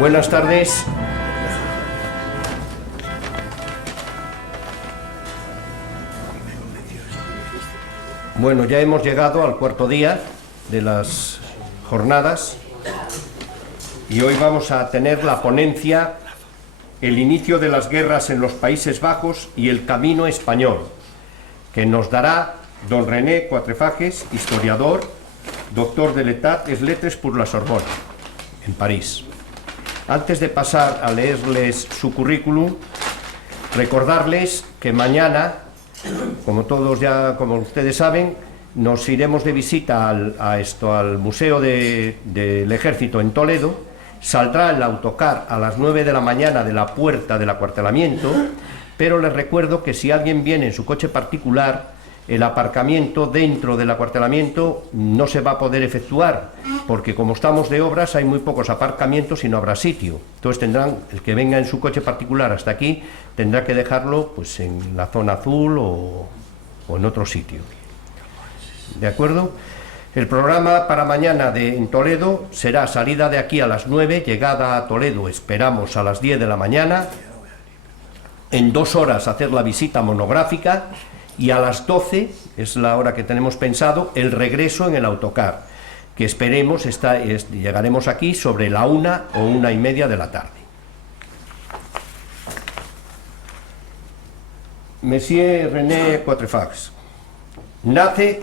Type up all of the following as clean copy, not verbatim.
Buenas tardes. Bueno, ya hemos llegado al cuarto día de las jornadas y hoy vamos a tener la ponencia El inicio de las guerras en los Países Bajos y el camino español, que nos dará don René Quatrefages, historiador, doctor de Lettres por la Sorbona, en París. Antes de pasar a leerles su currículum, recordarles que mañana, como ustedes saben, nos iremos de visita al Museo del Ejército en Toledo. Saldrá el autocar a las 9 de la mañana de la puerta del acuartelamiento, pero les recuerdo que si alguien viene en su coche particular, el aparcamiento dentro del acuartelamiento no se va a poder efectuar, porque como estamos de obras hay muy pocos aparcamientos y no habrá sitio. Entonces el que venga en su coche particular hasta aquí tendrá que dejarlo pues en la zona azul o en otro sitio. ¿De acuerdo? El programa para mañana en Toledo será salida de aquí a las 9, llegada a Toledo esperamos a las 10 de la mañana, en 2 horas hacer la visita monográfica y a las 12, es la hora que tenemos pensado, el regreso en el autocar, que esperemos llegaremos aquí sobre la 1 o 1:30 de la tarde. Monsieur René Quatrefages nace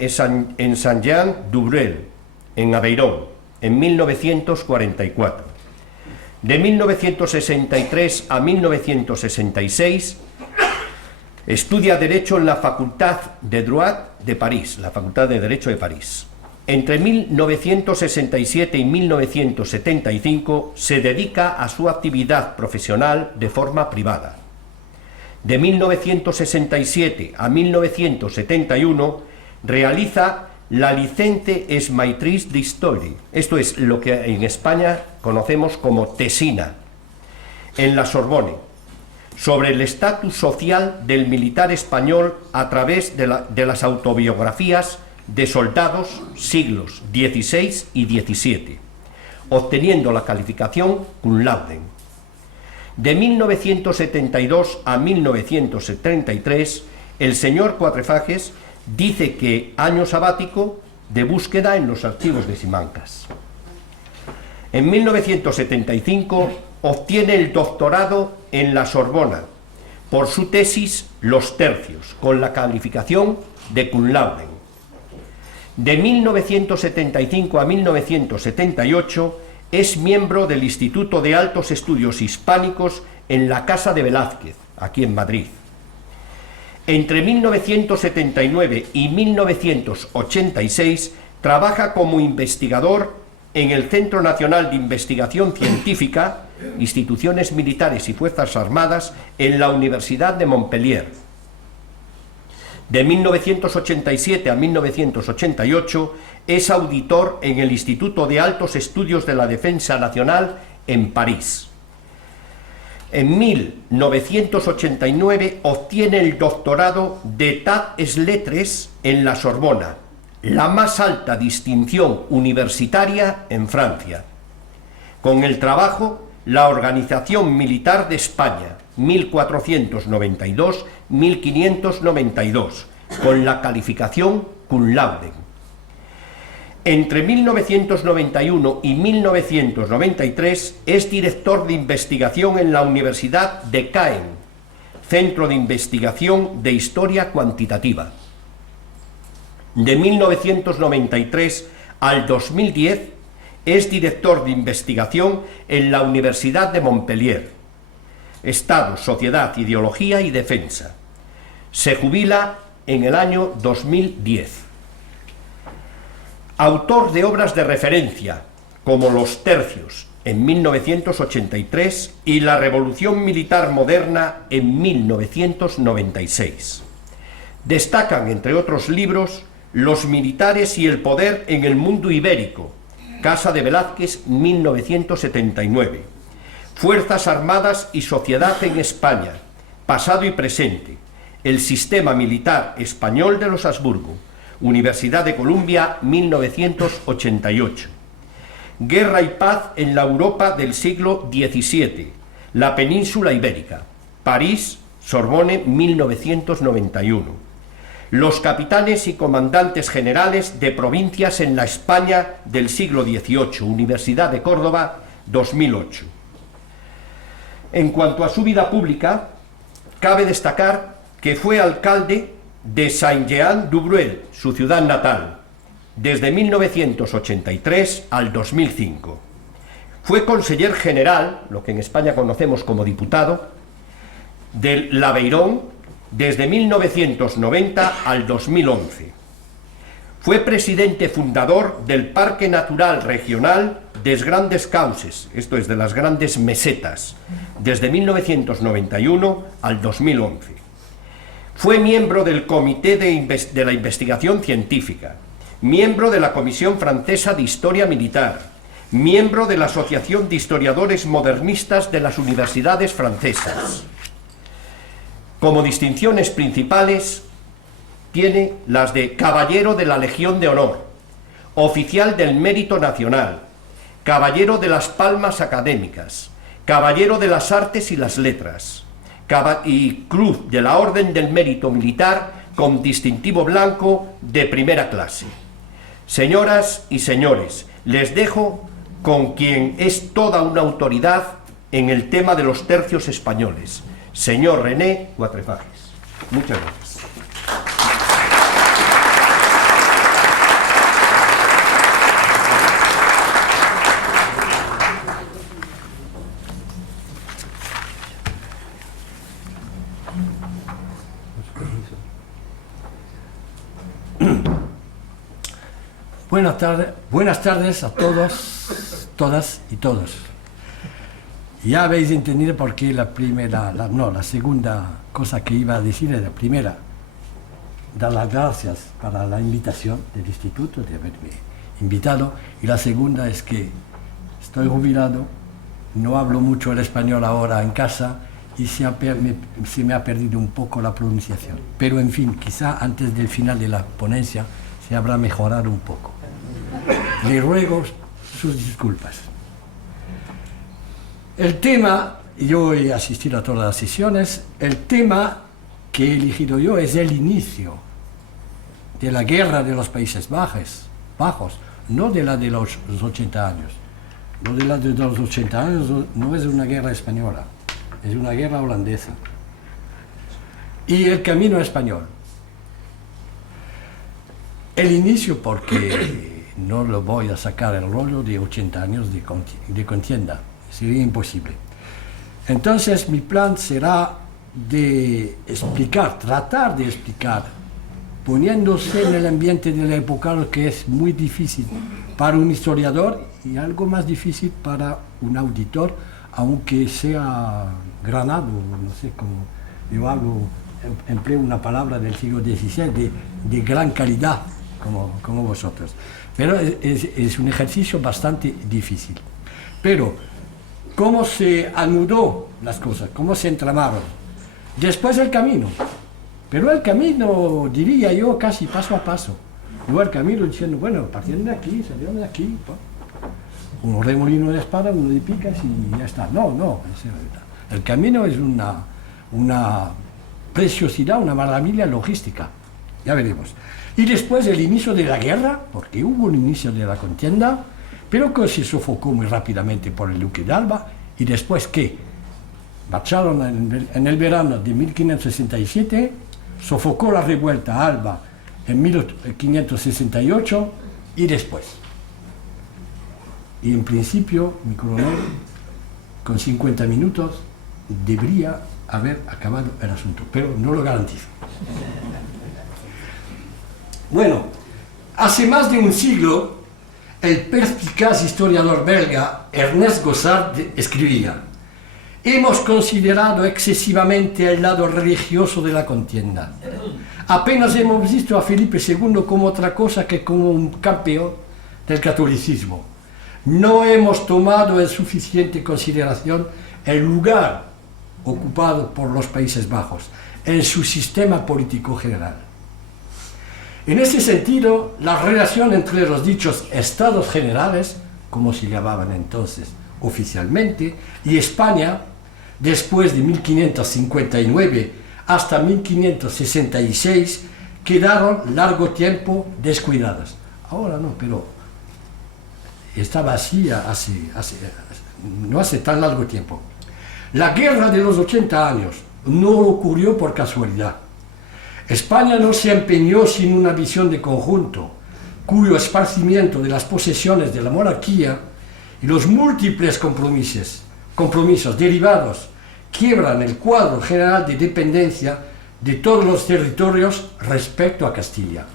en Saint-Jean-d'Ubrel, en Aveirón, en 1944. De 1963 a 1966 estudia Derecho en la Facultad de Droit de París, la Facultad de Derecho de París. Entre 1967 y 1975 se dedica a su actividad profesional de forma privada. De 1967 a 1971 realiza la Licence es Maîtrise d'Histoire, esto es lo que en España conocemos como tesina, en la Sorbonne, sobre el estatus social del militar español a través de las autobiografías de soldados siglos XVI y XVII, obteniendo la calificación cum laude. De 1972 a 1973, el señor Quatrefages dice que año sabático de búsqueda en los archivos de Simancas. En 1975 obtiene el doctorado en la Sorbona por su tesis Los tercios, con la calificación de cum laude. De 1975 a 1978 es miembro del Instituto de Altos Estudios Hispánicos en la Casa de Velázquez, aquí en Madrid. Entre 1979 y 1986 trabaja como investigador en el Centro Nacional de Investigación Científica, Instituciones Militares y Fuerzas Armadas en la Universidad de Montpellier. De 1987 a 1988 es auditor en el Instituto de Altos Estudios de la Defensa Nacional en París. En 1989 obtiene el doctorado de Lettres en la Sorbona, la más alta distinción universitaria en Francia. Con el trabajo La Organización Militar de España, 1492-1592, con la calificación cum laude. Entre 1991 y 1993 es director de investigación en la Universidad de Caen, Centro de Investigación de Historia Cuantitativa. De 1993 al 2010 es director de investigación en la Universidad de Montpellier. Estado, Sociedad, Ideología y Defensa. Se jubila en el año 2010. Autor de obras de referencia, como Los tercios, en 1983, y La Revolución Militar Moderna, en 1996. Destacan, entre otros libros, Los militares y el poder en el mundo ibérico, Casa de Velázquez, 1979. Fuerzas Armadas y Sociedad en España, pasado y presente, el sistema militar español de los Habsburgo, Universidad de Columbia, 1988. Guerra y paz en la Europa del siglo XVII, la península ibérica, París, Sorbonne, 1991. Los capitanes y comandantes generales de provincias en la España del siglo XVIII, Universidad de Córdoba, 2008. En cuanto a su vida pública, cabe destacar que fue alcalde de Saint-Jean-du-Bruel, su ciudad natal, desde 1983 al 2005. Fue conseller general, lo que en España conocemos como diputado, del Aveyron desde 1990 al 2011. Fue presidente fundador del Parque Natural Regional des Grandes Causes, esto es, de las Grandes Mesetas, desde 1991 al 2011. Fue miembro del Comité de la Investigación Científica, miembro de la Comisión Francesa de Historia Militar, miembro de la Asociación de Historiadores Modernistas de las Universidades Francesas. Como distinciones principales tiene las de Caballero de la Legión de Honor, Oficial del Mérito Nacional, Caballero de las Palmas Académicas, Caballero de las Artes y las Letras, y Cruz de la Orden del Mérito Militar con distintivo blanco de primera clase. Señoras y señores, les dejo con quien es toda una autoridad en el tema de los tercios españoles, señor René Cuatrefages. Muchas gracias. Buenas tardes a todos, todas y todos. Ya habéis entendido por qué la segunda cosa que iba a decir es la primera. Dar las gracias para la invitación del instituto, de haberme invitado. Y la segunda es que estoy jubilado, no hablo mucho el español ahora en casa y se me ha perdido un poco la pronunciación. Pero en fin, quizá antes del final de la ponencia se habrá mejorado un poco. Le ruego sus disculpas. El tema, yo he asistido a todas las sesiones, el tema que he elegido yo es el inicio de la guerra de los Países Bajos, no de la de los 80 años. Lo de la de los 80 años no es una guerra española, es una guerra holandesa. Y el camino español. El inicio, porque no lo voy a sacar el rollo de 80 años de contienda, sería imposible. Entonces mi plan será de explicar, tratar de explicar, poniéndose en el ambiente de la época, lo que es muy difícil para un historiador y algo más difícil para un auditor, aunque sea granado, no sé cómo yo empleo una palabra del siglo XVI de gran calidad, como vosotros. Pero es un ejercicio bastante difícil. Pero, ¿cómo se anudó las cosas? ¿Cómo se entramaron? Después el camino. Pero el camino, diría yo, casi paso a paso. No el camino diciendo, bueno, partiendo de aquí, salieron de aquí. Un remolino de espada, uno de picas y ya está. No. El camino es una preciosidad, una maravilla logística. Ya veremos. Y después el inicio de la guerra, porque hubo un inicio de la contienda, pero que se sofocó muy rápidamente por el Duque de Alba, y después que marcharon en el verano de 1567, sofocó la revuelta Alba en 1568, y después. Y en principio, mi coronel, con 50 minutos, debería haber acabado el asunto, pero no lo garantizo. Bueno, hace más de un siglo, el perspicaz historiador belga Ernest Gossard escribía: hemos considerado excesivamente el lado religioso de la contienda. Apenas hemos visto a Felipe II como otra cosa que como un campeón del catolicismo. No hemos tomado en suficiente consideración el lugar ocupado por los Países Bajos en su sistema político general. En ese sentido, la relación entre los dichos estados generales como se llamaban entonces oficialmente, y España, después de 1559 hasta 1566, quedaron largo tiempo descuidadas. Ahora no, pero estaba así no hace tan largo tiempo. La guerra de los 80 años no ocurrió por casualidad. España no se empeñó sin una visión de conjunto, cuyo esparcimiento de las posesiones de la monarquía y los múltiples compromisos derivados quiebran el cuadro general de dependencia de todos los territorios respecto a Castilla.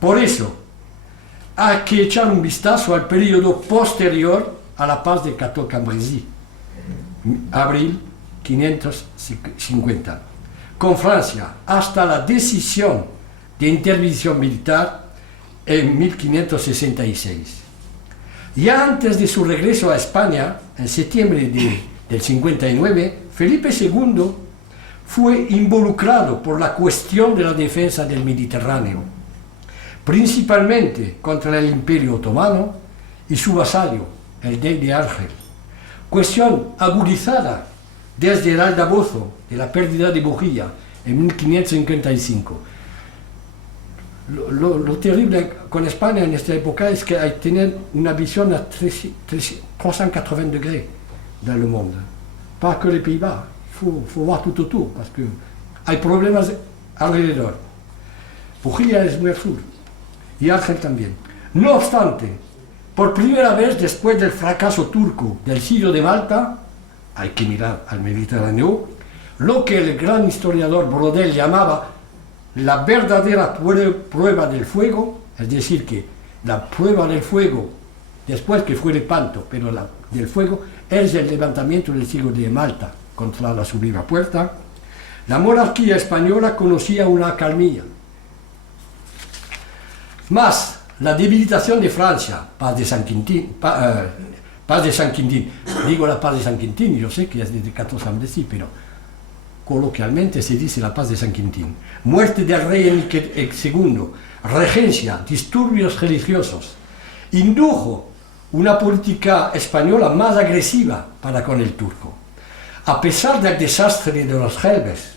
Por eso, hay que echar un vistazo al periodo posterior a la paz de Cateau-Cambrésis, abril 550, con Francia, hasta la decisión de intervención militar en 1566. Ya antes de su regreso a España, en septiembre del 59, Felipe II fue involucrado por la cuestión de la defensa del Mediterráneo, principalmente contra el Imperio Otomano y su vasallo, el Dey de Argel, cuestión agudizada desde el aldabozo de la pérdida de Bohía en 1555. Lo terrible con España en esta época es que hay que tener una visión a 380 degrés dans le monde, pas que les Pays-Bas, il faut voir tout autour, parce que hay problemas alrededor. Bohía es muy al sur, y Argel también. No obstante, por primera vez después del fracaso turco del Sirio de Malta, hay que mirar al Mediterráneo, lo que el gran historiador Brodel llamaba la verdadera prueba del fuego, es decir, que la prueba del fuego, después que fue el espanto, pero del fuego, es el levantamiento del Sirio de Malta contra la Sublime Puerta. La monarquía española conocía una acalmía. Más la debilitación de Francia, paz de San Quintín, digo la paz de San Quintín, yo sé que es desde 1400, pero coloquialmente se dice la paz de San Quintín. Muerte del rey Enrique II, regencia, disturbios religiosos, indujo una política española más agresiva para con el turco. A pesar del desastre de los Helves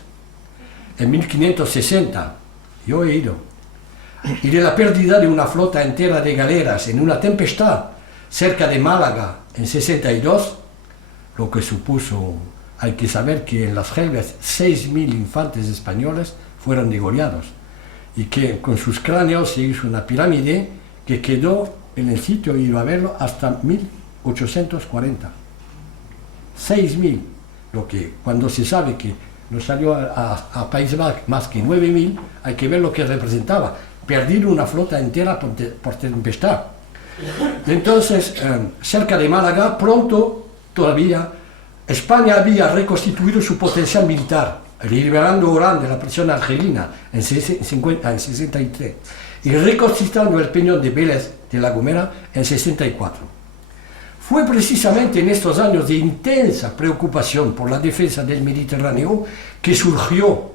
en 1560, yo he ido, y de la pérdida de una flota entera de galeras en una tempestad cerca de Málaga en 62, lo que supuso, hay que saber que en las Helves 6.000 infantes españoles fueron degollados y que con sus cráneos se hizo una pirámide que quedó en el sitio, iba a verlo, hasta 1840. 6.000, lo que cuando se sabe que nos salió a País Vasco más que 9.000, hay que ver lo que representaba. Perder una flota entera por tempestad. Entonces, cerca de Málaga, pronto todavía, España había reconstituido su potencial militar, liberando Orán de la prisión argelina en 63 y reconquistando el peñón de Vélez de la Gomera en 64. Fue precisamente en estos años de intensa preocupación por la defensa del Mediterráneo que surgió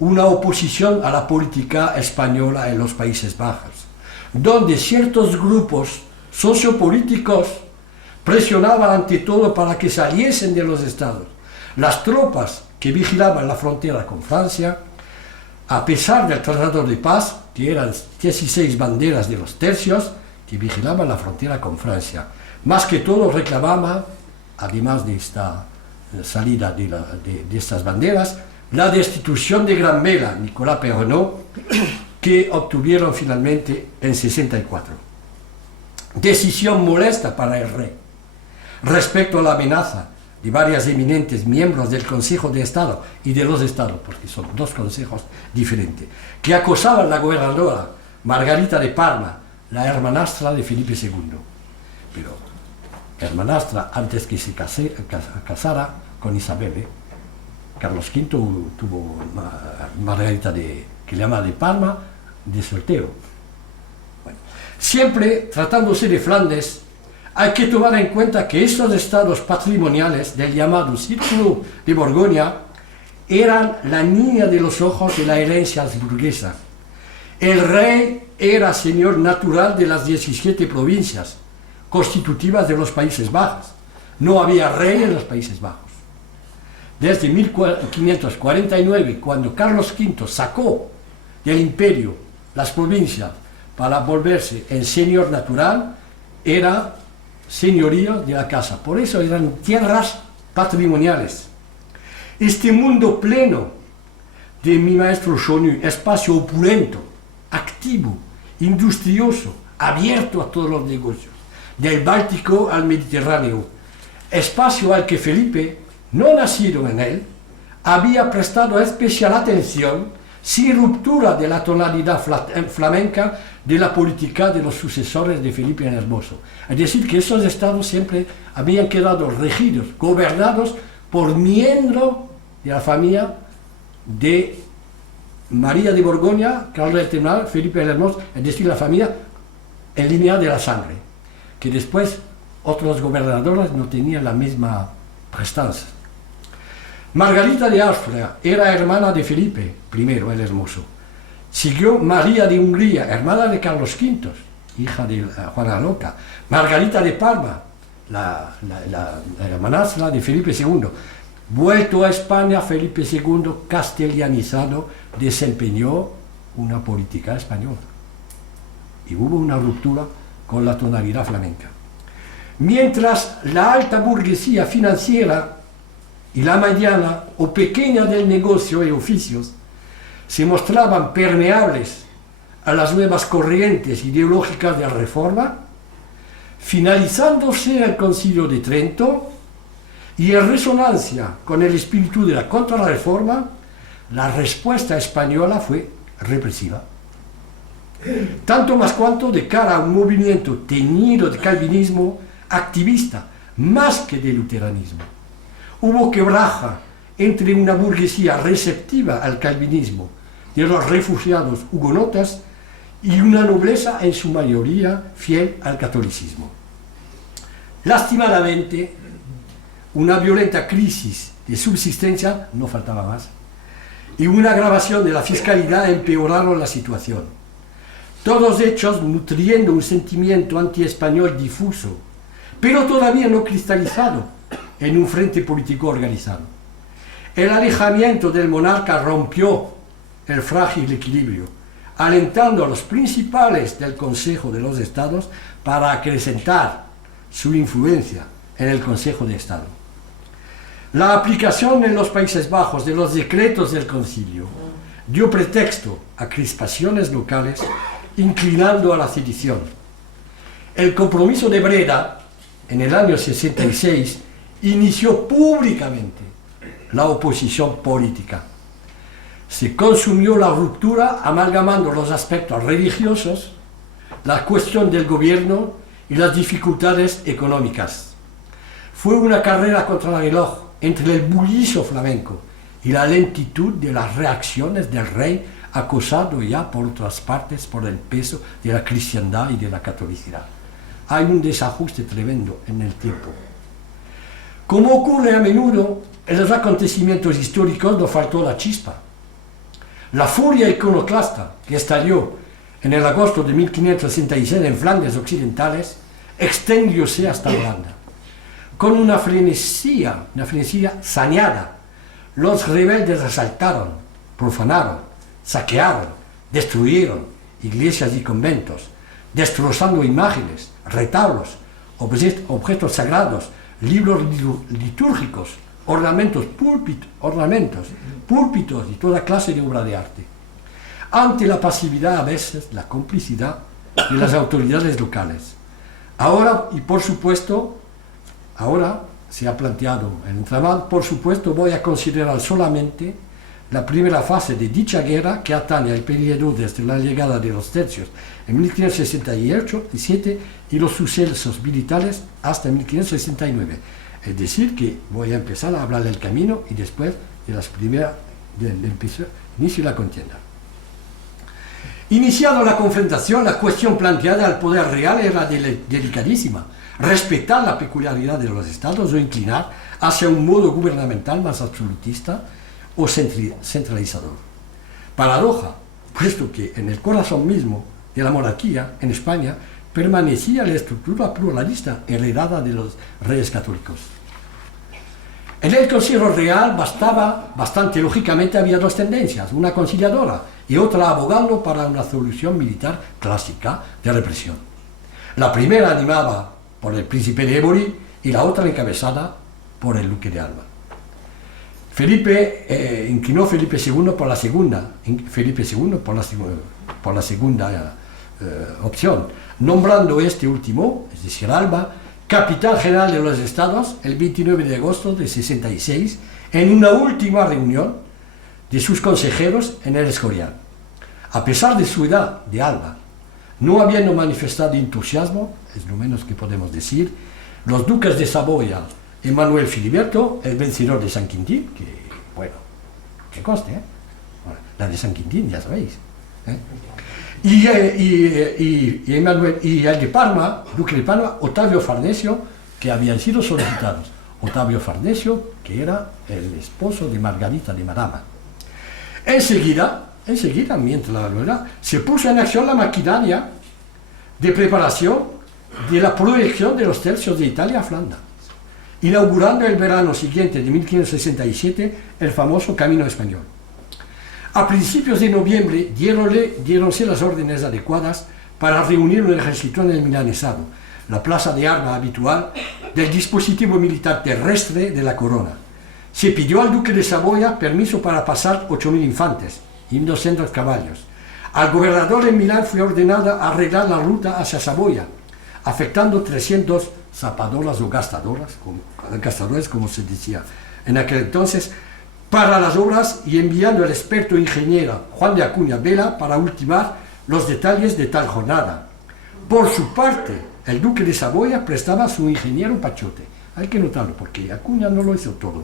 una oposición a la política española en los Países Bajos, donde ciertos grupos sociopolíticos presionaban ante todo para que saliesen de los estados. Las tropas que vigilaban la frontera con Francia, a pesar del Tratado de Paz, que eran 16 banderas de los tercios, que vigilaban la frontera con Francia, más que todo reclamaban, además de esta salida de estas banderas, la destitución de Gran Vela, Nicolas Perrenot, que obtuvieron finalmente en 64. Decisión molesta para el rey. Respecto a la amenaza de varias eminentes miembros del Consejo de Estado y de los Estados, porque son dos consejos diferentes, que acosaban a la gobernadora Margarita de Parma, la hermanastra de Felipe II. Pero hermanastra antes que se casara con Isabel, Carlos V tuvo Margarita que le llama de Palma, de soltero. Bueno, siempre tratándose de Flandes, hay que tomar en cuenta que estos estados patrimoniales del llamado Círculo de Borgoña eran la niña de los ojos de la herencia habsburguesa. El rey era señor natural de las 17 provincias, constitutivas de los Países Bajos. No había rey en los Países Bajos. Desde 1549, cuando Carlos V sacó del imperio las provincias para volverse en señor natural, era señoría de la casa. Por eso eran tierras patrimoniales. Este mundo pleno de mi maestro Chonu, espacio opulento, activo, industrioso, abierto a todos los negocios, del Báltico al Mediterráneo, espacio al que Felipe, no nacido en él, había prestado especial atención sin ruptura de la tonalidad flamenca de la política de los sucesores de Felipe el Hermoso. Es decir, que esos estados siempre habían quedado regidos, gobernados por miembros de la familia de María de Borgoña, Carlos de Termal, Felipe el Hermoso, es decir, la familia en línea de la sangre, que después otros gobernadores no tenían la misma prestancia. Margarita de Austria era hermana de Felipe I el Hermoso. Siguió María de Hungría, hermana de Carlos V, hija de Juana Loca. Margarita de Parma, la hermanastra de Felipe II. Vuelto a España, Felipe II, castellanizado, desempeñó una política española. Y hubo una ruptura con la tonalidad flamenca. Mientras la alta burguesía financiera y la mediana o pequeña del negocio y oficios se mostraban permeables a las nuevas corrientes ideológicas de la Reforma, finalizándose el Concilio de Trento y en resonancia con el espíritu de la Contrarreforma, la respuesta española fue represiva. Tanto más cuanto de cara a un movimiento teñido de calvinismo activista, más que de luteranismo. Hubo quebraja entre una burguesía receptiva al calvinismo de los refugiados hugonotas y una nobleza en su mayoría fiel al catolicismo. Lastimadamente, una violenta crisis de subsistencia, no faltaba más, y una agravación de la fiscalidad empeoraron la situación. Todos hechos nutriendo un sentimiento antiespañol difuso, pero todavía no cristalizado en un frente político organizado. El alejamiento del monarca rompió el frágil equilibrio, alentando a los principales del Consejo de los Estados para acrecentar su influencia en el Consejo de Estado. La aplicación en los Países Bajos de los decretos del Concilio dio pretexto a crispaciones locales, inclinando a la sedición. El compromiso de Breda, en el año 66, inició públicamente la oposición política. Se consumió la ruptura amalgamando los aspectos religiosos, la cuestión del gobierno y las dificultades económicas. Fue una carrera contra el reloj entre el bullicio flamenco y la lentitud de las reacciones del rey, acosado ya por otras partes por el peso de la cristiandad y de la catolicidad. Hay un desajuste tremendo en el tiempo. Como ocurre a menudo en los acontecimientos históricos, no faltó la chispa. La furia iconoclasta que estalló en el agosto de 1566 en Flandes occidentales extendióse hasta Holanda. Con una frenesía saneada, los rebeldes asaltaron, profanaron, saquearon, destruyeron iglesias y conventos, destrozando imágenes, retablos, objetos sagrados, libros litúrgicos, ornamentos, púlpitos y toda clase de obra de arte. Ante la pasividad, a veces, la complicidad de las autoridades locales. Ahora, y por supuesto, ahora se ha planteado el entramado, por supuesto voy a considerar solamente la primera fase de dicha guerra que atañe al periodo desde la llegada de los tercios en 1567 y los sucesos militares hasta 1569. Es decir, que voy a empezar a hablar del camino y después de las primeras, del inicio de la contienda. Iniciada la confrontación, la cuestión planteada al poder real era delicadísima: respetar la peculiaridad de los estados o inclinar hacia un modo gubernamental más absolutista o centralizador. Paradoja, puesto que en el corazón mismo de la monarquía en España permanecía la estructura pluralista heredada de los reyes católicos. En el Consejo Real bastante lógicamente había dos tendencias, una conciliadora y otra abogando para una solución militar clásica de represión. La primera animada por el príncipe de Éboli y la otra encabezada por el duque de Alba. Inclinó Felipe II por la segunda, opción, nombrando este último, es decir, Alba, capitán general de los estados el 29 de agosto de 66 en una última reunión de sus consejeros en el Escorial. A pesar de su edad de Alba, no habiendo manifestado entusiasmo, es lo menos que podemos decir, los duques de Saboya, Emmanuel Filiberto, el vencedor de San Quintín, que, bueno, que conste, bueno, la de San Quintín, ya sabéis, y el de Parma, duque de Parma, Ottavio Farnesio, que habían sido solicitados. Ottavio Farnesio, que era el esposo de Margarita de Madama. Enseguida, mientras la verdad, se puso en acción la maquinaria de preparación de la proyección de los tercios de Italia a Flandes, inaugurando el verano siguiente de 1567 el famoso Camino Español. A principios de noviembre diéronse las órdenes adecuadas para reunir un ejército en el Milanesado, la plaza de armas habitual del dispositivo militar terrestre de la corona. Se pidió al duque de Saboya permiso para pasar 8.000 infantes y 200 caballos. Al gobernador en Milán fue ordenado arreglar la ruta hacia Saboya, afectando 300 zapadoras o gastadores, como se decía en aquel entonces, para las obras, y enviando al experto ingeniero Juan de Acuña Vela para ultimar los detalles de tal jornada. Por su parte, el duque de Saboya prestaba a su ingeniero Pachote. Hay que notarlo porque Acuña no lo hizo todo.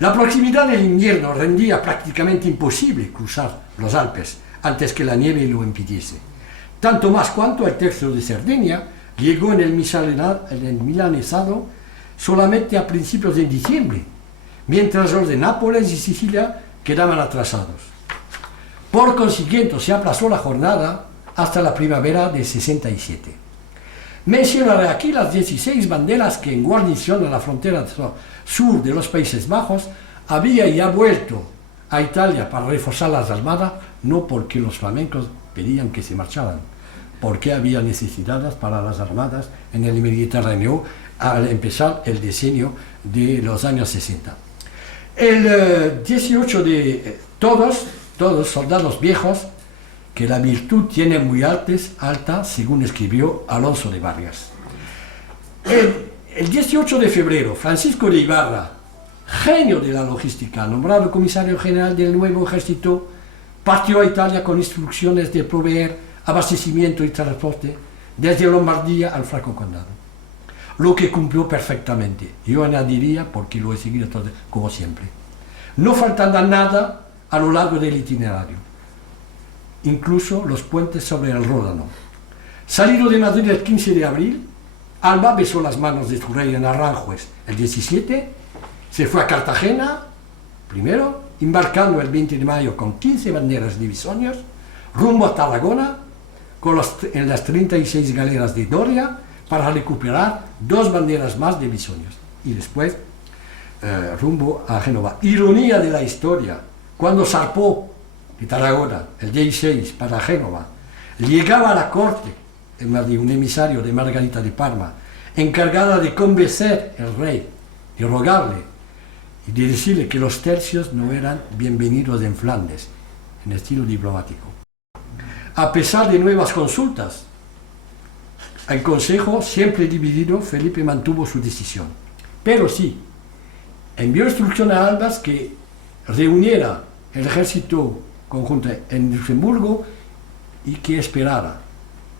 La proximidad del invierno rendía prácticamente imposible cruzar los Alpes antes que la nieve lo impidiese. Tanto más cuanto el tercio de Cerdeña llegó en el Milanesado solamente a principios de diciembre, mientras los de Nápoles y Sicilia quedaban atrasados. Por consiguiente, se aplazó la jornada hasta la primavera de 67. Mencionaré aquí las 16 banderas que en guarnición a la frontera sur de los Países Bajos había ya vuelto a Italia para reforzar las armadas, no porque los flamencos pedían que se marcharan, porque había necesidades para las armadas en el Mediterráneo al empezar el decenio de los años 60. El 18 de todos soldados viejos, que la virtud tiene muy alta, según escribió Alonso de Vargas. El 18 de febrero, Francisco de Ibarra, genio de la logística, nombrado comisario general del nuevo ejército, partió a Italia con instrucciones de proveer abastecimiento y transporte desde Lombardía al Franco Condado, lo que cumplió perfectamente. Yo añadiría, porque lo he seguido todo, como siempre, no faltando nada a lo largo del itinerario, incluso los puentes sobre el Ródano. Salido de Madrid el 15 de abril, Alba besó las manos de su rey en Aranjuez el 17, se fue a Cartagena, primero, embarcando el 20 de mayo con 15 banderas de bisoños, rumbo a Tarragona, en las 36 galeras de Doria, para recuperar 2 banderas más de bisoños, y después rumbo a Génova. Ironía de la historia, cuando zarpó de Tarragona el 16 para Génova, llegaba a la corte un emisario de Margarita de Parma, encargada de convencer al rey, de rogarle y de decirle que los tercios no eran bienvenidos en Flandes, en estilo diplomático. A pesar de nuevas consultas, el consejo siempre dividido, Felipe mantuvo su decisión. Pero sí, envió instrucción a Albas que reuniera el ejército conjunto en Luxemburgo y que esperara.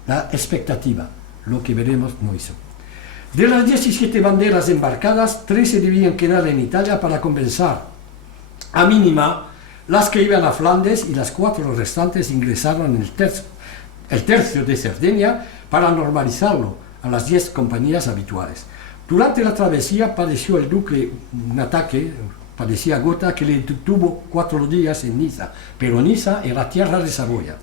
La expectativa, lo que veremos, no hizo. De las 17 banderas embarcadas, 13 debían quedar en Italia para compensar a mínima las que iban a Flandes, y las 4 restantes ingresaron en el tercio de Cerdeña para normalizarlo a las 10 compañías habituales. Durante la travesía padeció el duque un ataque, padecía gota, que le tuvo 4 días en Niza, pero Niza era tierra de Saboya.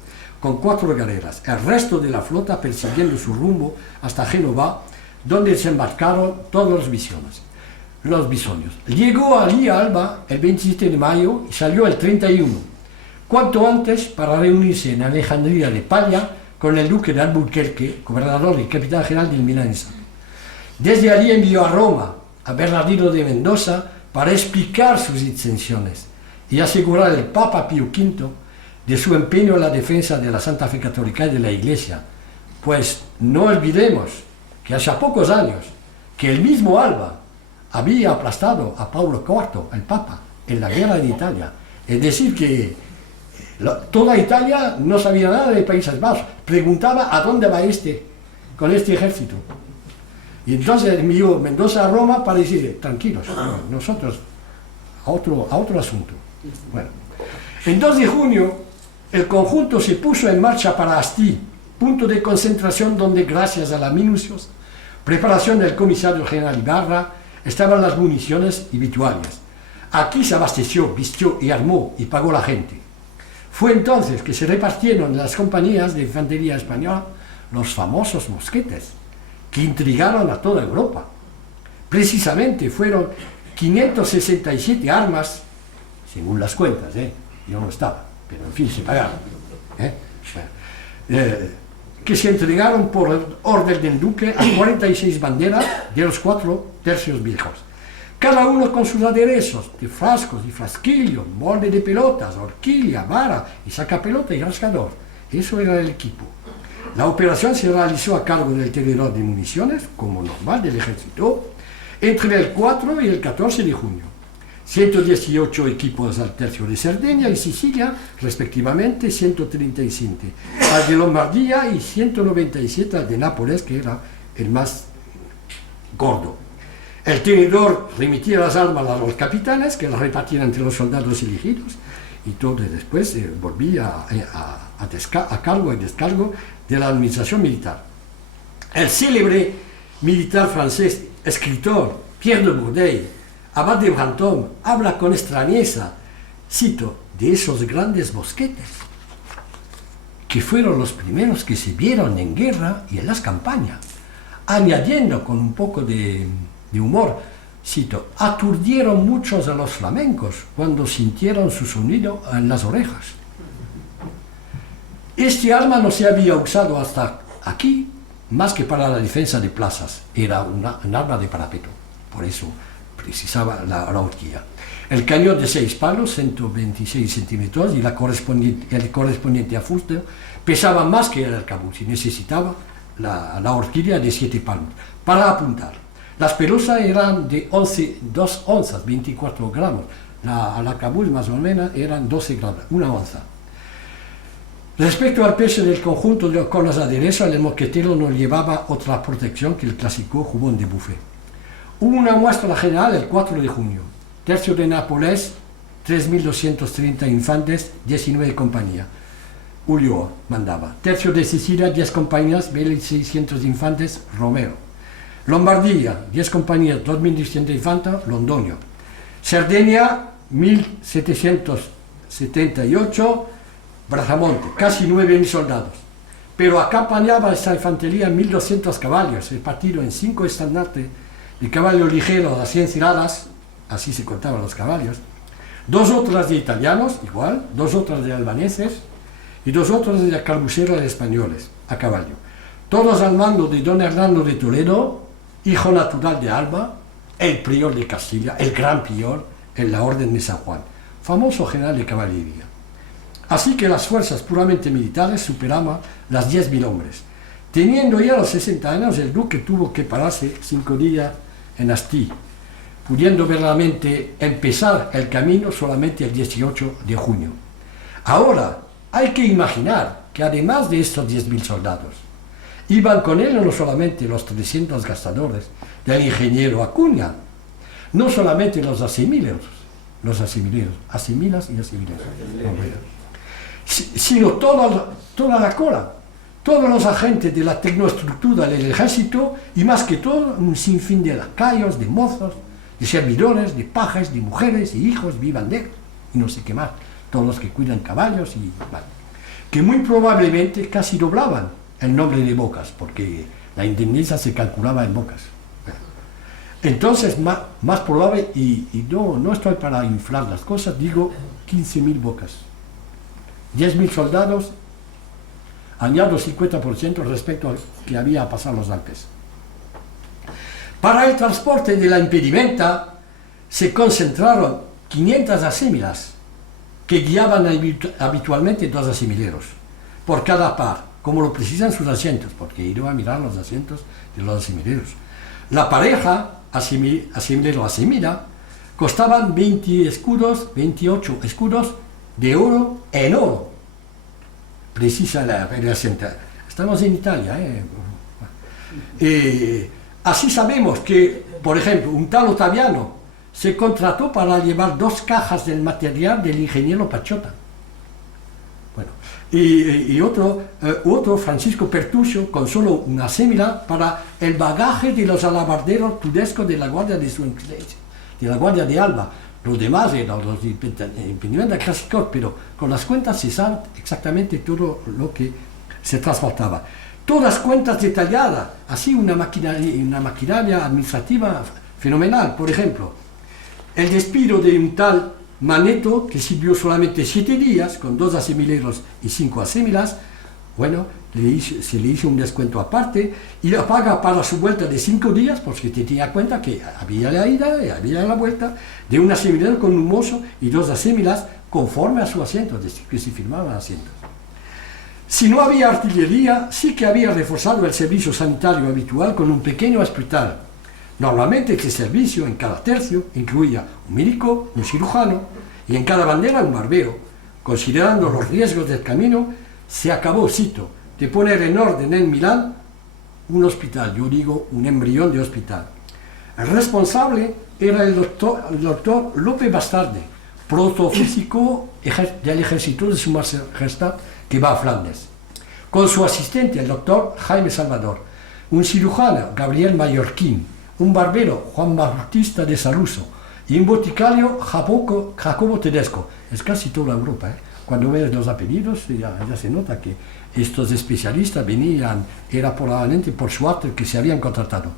con 4 galeras, el resto de la flota persiguiendo su rumbo hasta Génova, donde desembarcaron todos los bisonios. Llegó allí a Alba el 27 de mayo y salió el 31, cuanto antes para reunirse en Alejandría de Palla con el duque de Alburquerque, gobernador y capitán general del Milanesa. Desde allí envió a Roma a Bernardino de Mendoza para explicar sus intenciones y asegurar al Papa Pío V de su empeño en la defensa de la Santa Fe Católica y de la Iglesia, pues no olvidemos que hace pocos años que el mismo Alba había aplastado a Paulo IV, el Papa, en la guerra de Italia. Es decir, que toda Italia no sabía nada de Países Bajos, preguntaba a dónde va con este ejército. Y entonces envió Mendoza a Roma para decir, tranquilos, nosotros a otro asunto. Bueno, el 2 de junio el conjunto se puso en marcha para Asti, punto de concentración donde, gracias a la minuciosa preparación del comisario general Ibarra, estaban las municiones y vituallas. Aquí se abasteció, vistió y armó y pagó la gente. Fue entonces que se repartieron en las compañías de infantería española los famosos mosquetes, que intrigaron a toda Europa. Precisamente fueron 567 armas, según las cuentas, yo no estaba, pero en fin, se pagaron, que se entregaron por orden del duque a 46 banderas de los 4 tercios viejos, cada uno con sus aderezos de frascos y frasquillos, molde de pelotas, horquilla, vara y sacapelota y rascador. Eso era el equipo. La operación se realizó a cargo del tenedor de municiones, como normal del ejército, entre el 4 y el 14 de junio. 118 equipos al tercio de Cerdeña y Sicilia, respectivamente 137 al de Lombardía y 197 al de Nápoles, que era el más gordo. El tenedor remitía las armas a los capitanes, que las repartían entre los soldados elegidos, y todo después volvía a cargo y descargo de la administración militar. El célebre militar francés, escritor Pierre de Bourdeille, abad de Brantôme, habla con extrañeza, cito, de esos grandes mosquetes, que fueron los primeros que se vieron en guerra y en las campañas, añadiendo con un poco de humor, cito, aturdieron muchos a los flamencos cuando sintieron su sonido en las orejas. Este arma no se había usado hasta aquí más que para la defensa de plazas, era un arma de parapeto, por eso precisaba la horquilla. El cañón de 6 palos, 126 centímetros, y el correspondiente afuste pesaba más que el arcabuz y necesitaba la horquilla de 7 palmos para apuntar. Las pelosas eran de 2 onzas, 24 gramos. El arcabuz más o menos eran 12 gramos, 1 onza. Respecto al peso del conjunto con los aderezos, el mosquetero no llevaba otra protección que el clásico jubón de buffet. Hubo una muestra general el 4 de junio. Tercio de Nápoles, 3.230 infantes, 19 compañías. Ulloa mandaba. Tercio de Sicilia, 10 compañías, 1.600 infantes, Romero. Lombardía, 10 compañías, 2.200 infantes, Londoño. Cerdeña, 1.778, Brazamonte, casi 9.000 soldados. Pero acompañaba esta infantería 1.200 caballos, repartido en 5 estandartes de caballos ligeros a 100 ciladas, así se contaban los caballos, 2 otras de italianos, igual, 2 otras de albaneses y 2 otras de carbuceros españoles, a caballo. Todos al mando de don Hernando de Toledo, hijo natural de Alba, el prior de Castilla, el gran prior en la Orden de San Juan, famoso general de caballería. Así que las fuerzas puramente militares superaban las 10.000 hombres. Teniendo ya los 60 años, el duque tuvo que pararse 5 días en Asti, pudiendo verdaderamente empezar el camino solamente el 18 de junio. Ahora, hay que imaginar que además de estos 10.000 soldados, iban con él no solamente los 300 gastadores del ingeniero Acuña, no solamente los asimileros, asimilas y asimileros, sino toda la cola, todos los agentes de la tecnoestructura del ejército y más que todo un sinfín de lacayos, de mozos, de servidores, de pajes, de mujeres y hijos, vivanderos y no sé qué más, todos los que cuidan caballos y... Vale. que muy probablemente casi doblaban el nombre de bocas, porque la indemnización se calculaba en bocas. Entonces, más probable, y no estoy para inflar las cosas, digo 15.000 bocas. 10.000 soldados, añado 50% respecto a que había pasado los Alpes. Para el transporte de la impedimenta se concentraron 500 asímilas que guiaban habitualmente 2 asimileros por cada par, como lo precisan sus asientos, porque he ido a mirar los asientos de los asimileros. La pareja asimilero-asimila costaban 20 escudos, 28 escudos de oro en oro. Precisa la relación. Estamos en Italia. Así sabemos que, por ejemplo, un tal Ottaviano se contrató para llevar 2 cajas del material del ingeniero Pachota. Bueno, y otro Francisco Pertuccio, con solo una asimila para el bagaje de los alabarderos tudescos de la Guardia de su Excelencia, de la Guardia de Alba. Los demás eran los impedimentos clásicos, pero con las cuentas se sabe exactamente todo lo que se transportaba. Todas cuentas detalladas, así una maquinaria administrativa fenomenal. Por ejemplo, el despido de un tal Maneto, que sirvió solamente 7 días, con 2 asimileros y 5 asimilas, bueno, se le hizo un descuento aparte, y la paga para su vuelta de 5 días, porque te tenía cuenta que había la ida y había la vuelta, de un asimilero con un mozo y 2 asimilas, conforme a su asiento, es decir, que se firmaban asientos. Si no había artillería, sí que había reforzado el servicio sanitario habitual con un pequeño hospital. Normalmente este servicio en cada tercio incluía un médico, un cirujano y en cada bandera un barbero. Considerando los riesgos del camino, se acabó, cito, de poner en orden en Milán un hospital, yo digo un embrión de hospital. El responsable era el doctor Lope Bastarde, protofísico del ejército de su majestad que va a Flandes, con su asistente, el doctor Jaime Salvador, un cirujano, Gabriel Mallorquín, un barbero, Juan Bautista de Saluso, y un boticario, Jacobo Tedesco. Es casi toda Europa, ¿eh? Cuando ves los apellidos ya se nota que estos especialistas era probablemente por suerte que se habían contratado.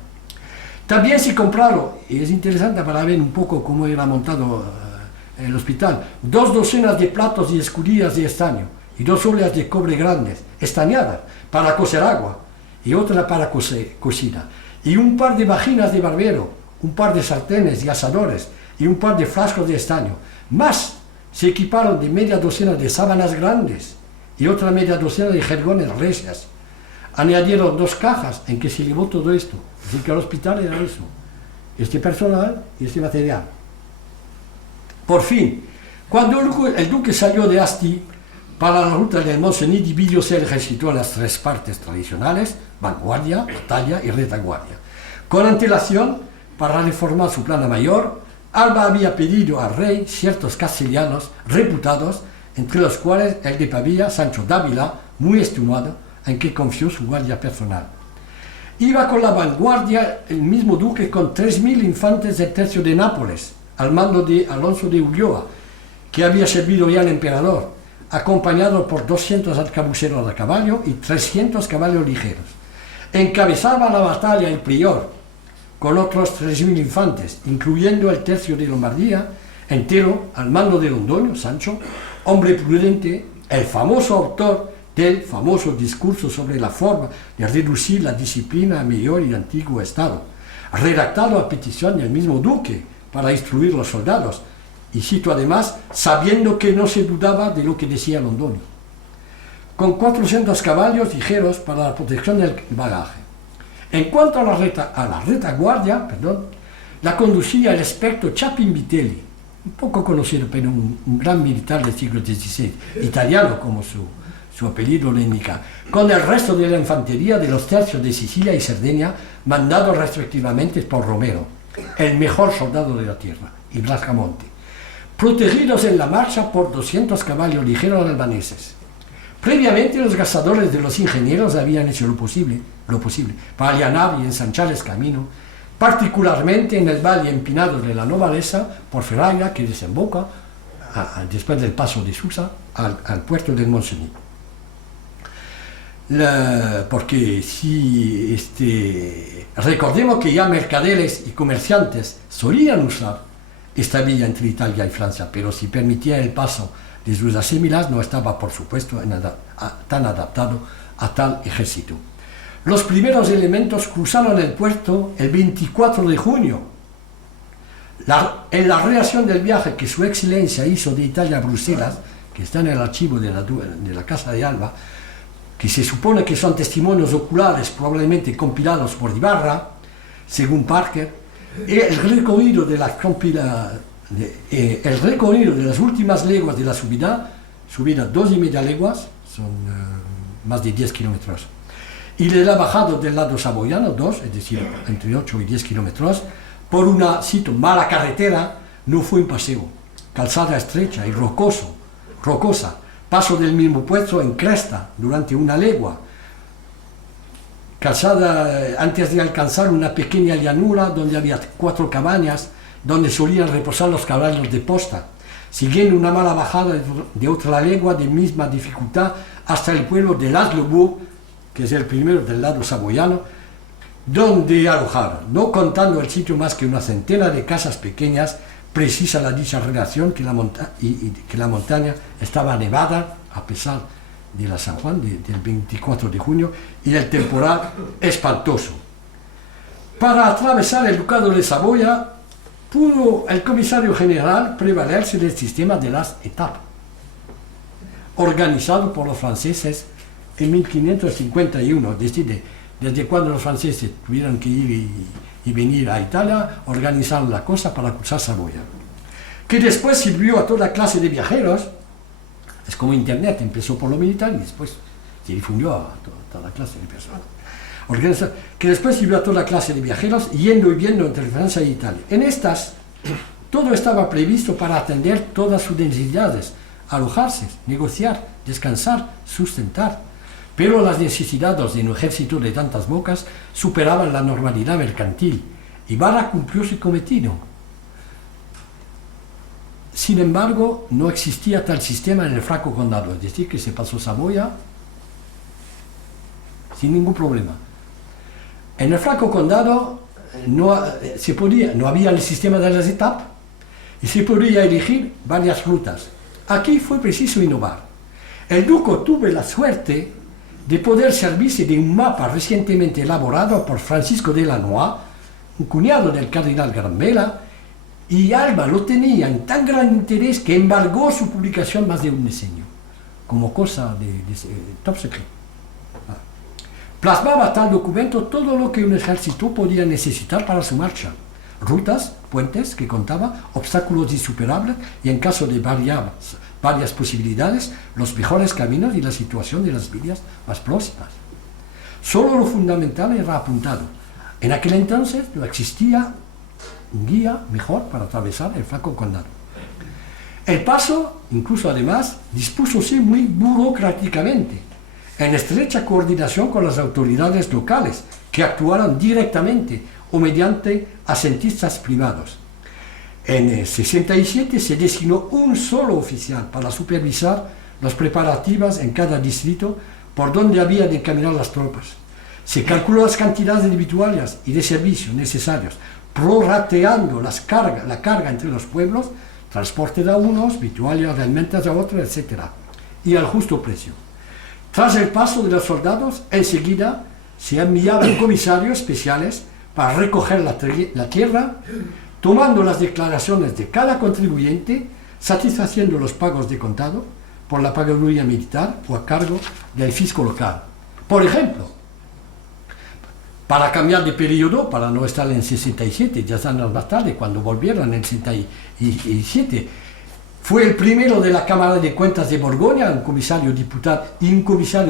También se compraron, y es interesante para ver un poco cómo era montado el hospital, 2 docenas de platos y escudillas de estaño, y 2 ollas de cobre grandes, estañadas, para cocer agua, y otra para cocina, y un par de vaginas de barbero, un par de sartenes y asadores, y un par de frascos de estaño. Más se equiparon de media docena de sábanas grandes, y otra media docena de jergones recias. Añadieron 2 cajas en que se llevó todo esto. Así que el hospital era eso, este personal y este material. Por cuando el duque salió de Asti para la ruta del Mont-Cenis, dividióse el ejército en las 3 partes tradicionales, vanguardia, batalla y retaguardia. Con antelación, para reformar su plana mayor, Alba había pedido al rey ciertos castellanos reputados, entre los cuales el de Pavía, Sancho Dávila, muy estimado, en que confió su guardia personal. Iba con la vanguardia el mismo duque con 3.000 infantes del tercio de Nápoles, al mando de Alonso de Ulloa, que había servido ya al emperador, acompañado por 200 arcabuceros a caballo y 300 caballos ligeros. Encabezaba la batalla el prior, con otros 3.000 infantes, incluyendo el tercio de Lombardía, entero al mando de Londoño, Sancho, hombre prudente, el famoso autor del famoso discurso sobre la forma de reducir la disciplina a mayor y antiguo estado, redactado a petición del mismo duque para instruir los soldados, y cito además, sabiendo que no se dudaba de lo que decía Londoño, con 400 caballos ligeros para la protección del bagaje. En cuanto a la retaguardia, la conducía el experto Chapin Vitelli, un poco conocido, pero un gran militar del siglo XVI, italiano como su apellido lo indica, con el resto de la infantería de los tercios de Sicilia y Cerdeña, mandados respectivamente por Romero, el mejor soldado de la tierra, y Bracamonte, protegidos en la marcha por 200 caballos ligeros albaneses. Previamente los cazadores de los ingenieros habían hecho lo posible para allanar y ensanchar el camino, particularmente en el valle empinado de la Novalesa, por Ferrara, que desemboca, después del paso de Susa, al puerto del Mont-Cenis. porque si recordemos que ya mercaderes y comerciantes solían usar esta vía entre Italia y Francia, pero si permitía el paso de sus asimilas no estaba, por supuesto, tan adaptado a tal ejército. Los primeros elementos cruzaron el puerto el 24 de junio. En la reacción del viaje que su excelencia hizo de Italia a Bruselas, que está en el archivo de la Casa de Alba, que se supone que son testimonios oculares probablemente compilados por Ibarra, según Parker, el recorrido de las últimas leguas de la subida 2,5 leguas, son más de 10 kilómetros, y de la bajada del lado saboyano, 2, es decir, entre 8 y 10 kilómetros, por una, cito, mala carretera, no fue un paseo, calzada estrecha y rocosa, paso del mismo puerto en cresta durante una legua, calzada antes de alcanzar una pequeña llanura donde había 4 cabañas donde solían reposar los caballos de posta, siguiendo una mala bajada de otra legua de misma dificultad hasta el pueblo de Laszlo, que es el primero del lado saboyano, donde alojaron, no contando el sitio más que una centena de casas pequeñas. Precisa la dicha relación que la montaña estaba nevada a pesar de la San Juan del 24 de junio y del temporal espantoso. Para atravesar el ducado de Saboya pudo el comisario general prevalerse del sistema de las etapas, organizado por los franceses en 1551, es decir, desde cuando los franceses tuvieron que ir y venir a Italia, organizaron la cosa para cruzar Saboya, que después sirvió a toda clase de viajeros. Es como Internet, empezó por lo militar y después se difundió a toda clase de personas. Que después sirvió a toda clase de viajeros, yendo y viendo entre Francia e Italia. En estas, todo estaba previsto para atender todas sus necesidades, alojarse, negociar, descansar, sustentar. Pero las necesidades de un ejército de tantas bocas superaban la normalidad mercantil. Ibarra cumplió su cometido. Sin embargo, no existía tal sistema en el Franco Condado, es decir, que se pasó Saboya sin ningún problema. En el Franco Condado no había el sistema de las etapas y se podía elegir varias rutas. Aquí fue preciso innovar. El duque tuvo la suerte de poder servirse de un mapa recientemente elaborado por Francisco de Lannoy, un cuñado del cardenal Granvela, y Alba lo tenía en tan gran interés que embargó su publicación más de un decenio, como cosa de top secret. Plasmaba tal documento todo lo que un ejército podía necesitar para su marcha: rutas, puentes que contaba, obstáculos insuperables y, en caso de varias posibilidades, los mejores caminos y la situación de las villas más próximas. Solo lo fundamental era apuntado. En aquel entonces no existía un guía mejor para atravesar el Franco Condado. El paso, incluso además, dispúsose muy burocráticamente, en estrecha coordinación con las autoridades locales, que actuaron directamente o mediante asentistas privados. En el 67 se designó un solo oficial para supervisar los preparativos en cada distrito por donde había de caminar las tropas. Se calculó las cantidades de vituallas y de servicios necesarios, prorrateando la carga entre los pueblos, transporte de unos, vituallas de alimentos de otros, etc., y al justo precio. Tras el paso de los soldados, enseguida se enviaban comisarios especiales para recoger la tierra, tomando las declaraciones de cada contribuyente, satisfaciendo los pagos de contado por la pagaduría militar o a cargo del fisco local. Por ejemplo, para cambiar de periodo, para no estar en 67, ya años más tarde, cuando volvieron en 67, fue el primero de la Cámara de Cuentas de Borgoña, un comisario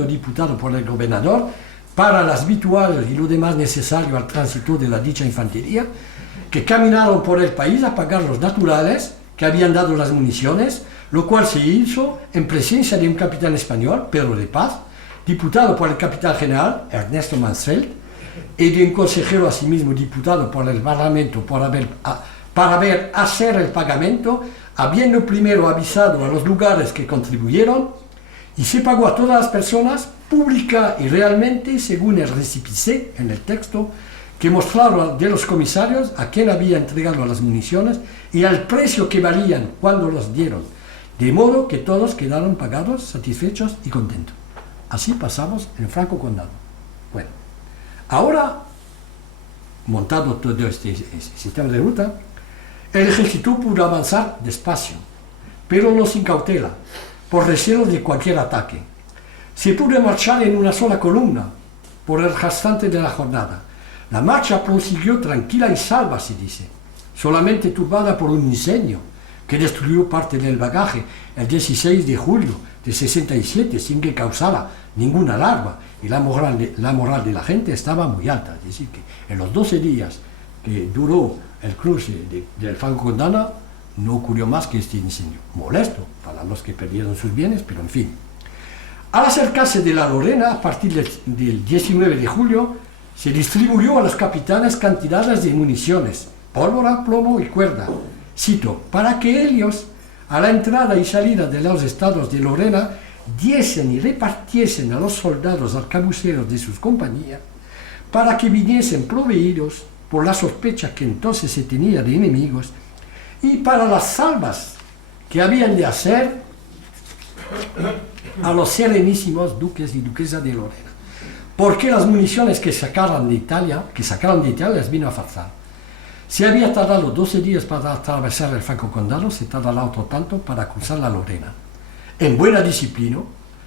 diputado por el gobernador, para las vituallas y lo demás necesario al tránsito de la dicha infantería, que caminaron por el país a pagar los naturales que habían dado las municiones, lo cual se hizo en presencia de un capitán español, Pedro de Paz, diputado por el capitán general Ernesto Mansfeld, y de un consejero asimismo diputado por el Parlamento para ver hacer el pagamento, habiendo primero avisado a los lugares que contribuyeron, y se pagó a todas las personas pública y realmente, según el récipice en el texto, que mostraron de los comisarios a quién había entregado las municiones y al precio que valían cuando los dieron, de modo que todos quedaron pagados, satisfechos y contentos. Así pasamos en Franco Condado. Bueno, ahora, montado todo este sistema de ruta, el ejército pudo avanzar despacio, pero no sin cautela, por recelos de cualquier ataque. Se pudo marchar en una sola columna por el restante de la jornada. La marcha prosiguió tranquila y salva, se dice, solamente turbada por un incendio que destruyó parte del bagaje el 16 de julio de 67 sin que causara ninguna alarma, y la moral de la gente estaba muy alta. Es decir, que en los 12 días que duró el cruce del Franco Condado no ocurrió más que este incendio. Molesto para los que perdieron sus bienes, pero en fin. Al acercarse de la Lorena, a partir del 19 de julio, se distribuyó a los capitanes cantidades de municiones, pólvora, plomo y cuerda, cito, para que ellos, a la entrada y salida de los estados de Lorena, diesen y repartiesen a los soldados arcabuceros de sus compañías, para que viniesen proveídos por la sospecha que entonces se tenía de enemigos, y para las salvas que habían de hacer a los serenísimos duques y duquesas de Lorena, porque las municiones que sacaron de Italia les vino a faltar. Se había tardado 12 días para atravesar el Franco Condado, se tardará otro tanto para cruzar la Lorena. En buena disciplina,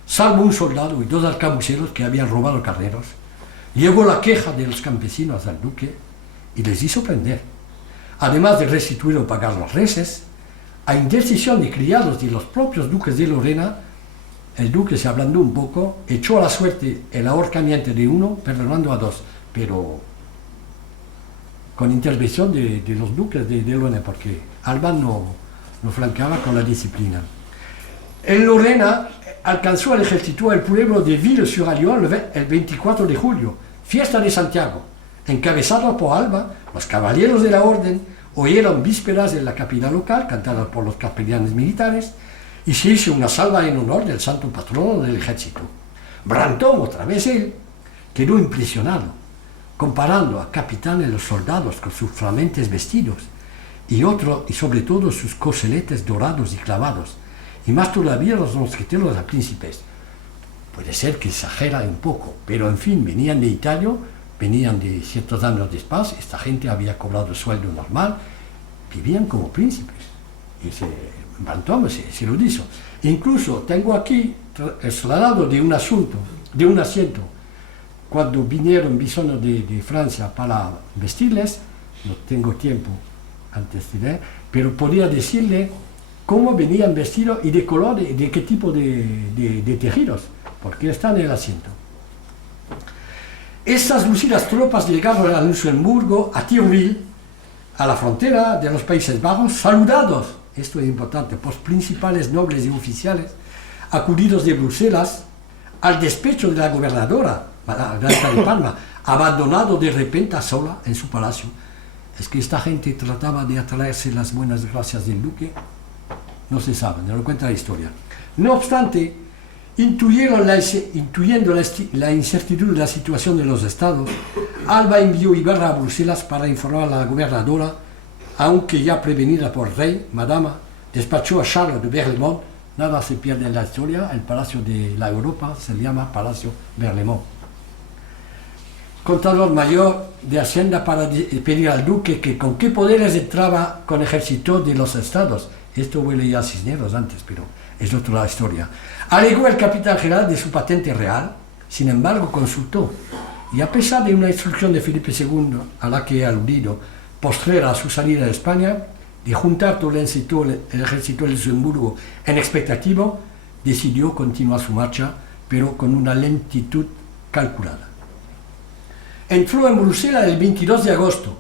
salvo un soldado y 2 arcabuceros que habían robado carneros, llegó la queja de los campesinos al duque y les hizo prender. Además de restituir o pagar los reses, a indecisión de criados de los propios duques de Lorena, el duque se ablandó un poco, echó a la suerte el ahorcamiento de uno, perdonando a 2, pero con intervención de los duques de Lorena, porque Alba no flanqueaba con la disciplina. En Lorena alcanzó el ejército el pueblo de Ville-sur-Allion el 24 de julio, fiesta de Santiago. Encabezado por Alba, los caballeros de la orden oyeron vísperas en la capilla local, cantadas por los capellanes militares, y se hizo una salva en honor del santo patrono del ejército. Brantón, otra vez él, quedó impresionado, comparando a capitanes los soldados con sus flamantes vestidos, y sobre todo sus coseletes dorados y clavados, y más todavía los mosqueteros a príncipes. Puede ser que exagera un poco, pero en fin, venían de Italia, venían de ciertos años después, esta gente había cobrado sueldo normal, vivían como príncipes. Y Brantôme se lo dijo. Incluso tengo aquí el trasladado de un asiento, cuando vinieron bisonos de Francia para vestirles, no tengo tiempo antes de ver, pero podía decirle cómo venían vestidos y de color, de qué tipo de tejidos, porque está en el asiento. Estas lucidas tropas llegaron a Luxemburgo, a Thionville, a la frontera de los Países Bajos, saludados, esto es importante, por principales nobles y oficiales, acudidos de Bruselas, al despecho de la gobernadora, Margarita de Palma, abandonado de repente sola en su palacio. Es que esta gente trataba de atraerse las buenas gracias del duque, no se sabe, no lo cuenta la historia. No obstante, intuyendo la incertidumbre de la situación de los estados, Alba envió Ibarra a Bruselas para informar a la gobernadora, aunque ya prevenida por el rey, Madama, despachó a Charles de Berlaymont. Nada se pierde en la historia, el Palacio de la Europa se llama Palacio Berlaymont. Contador mayor de Hacienda, para pedir al duque que con qué poderes entraba con ejército de los estados. Esto huele ya a Cisneros antes, pero es otra historia. Alegó el capitán general de su patente real, sin embargo consultó, y a pesar de una instrucción de Felipe II, a la que he aludido, postrera a su salida de España, de juntar todo el ejército de Luxemburgo en expectativa, decidió continuar su marcha, pero con una lentitud calculada. Entró en Bruselas el 22 de agosto,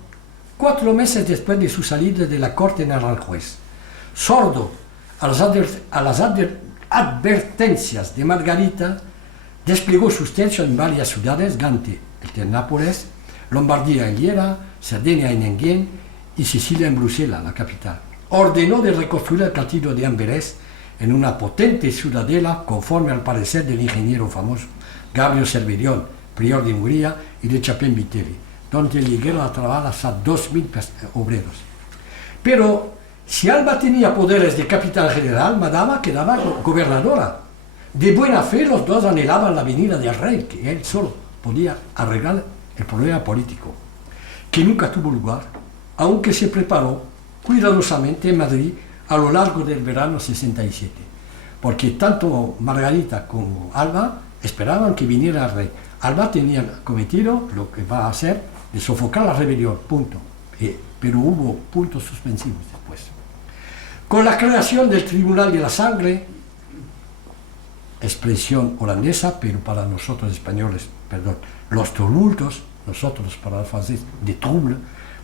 4 meses después de su salida de la corte en Aranjuez. Sordo a las advertencias de Margarita, desplegó sus tercios en varias ciudades, Gante, en Nápoles, Lombardía en Liera, Cerdeña en Enghien y Sicilia en Bruselas, la capital. Ordenó de reconstruir el castillo de Amberes, en una potente ciudadela conforme al parecer del ingeniero famoso Gabriel Servillón, prior de Hungría, y de Chapin-Vitelli, donde llegaron a trabajar hasta 2.000 obreros. Pero si Alba tenía poderes de capitán general, Madama quedaba gobernadora. De buena fe los dos anhelaban la venida del rey, que él solo podía arreglar el problema político, que nunca tuvo lugar, aunque se preparó cuidadosamente en Madrid a lo largo del verano 67, porque tanto Margarita como Alba esperaban que viniera el rey. Alba tenía cometido lo que va a hacer de sofocar la rebelión, punto. Pero hubo puntos suspensivos después. Con la creación del Tribunal de la Sangre, expresión holandesa, pero para nosotros españoles, perdón, los tumultos, nosotros para el francés, de trouble,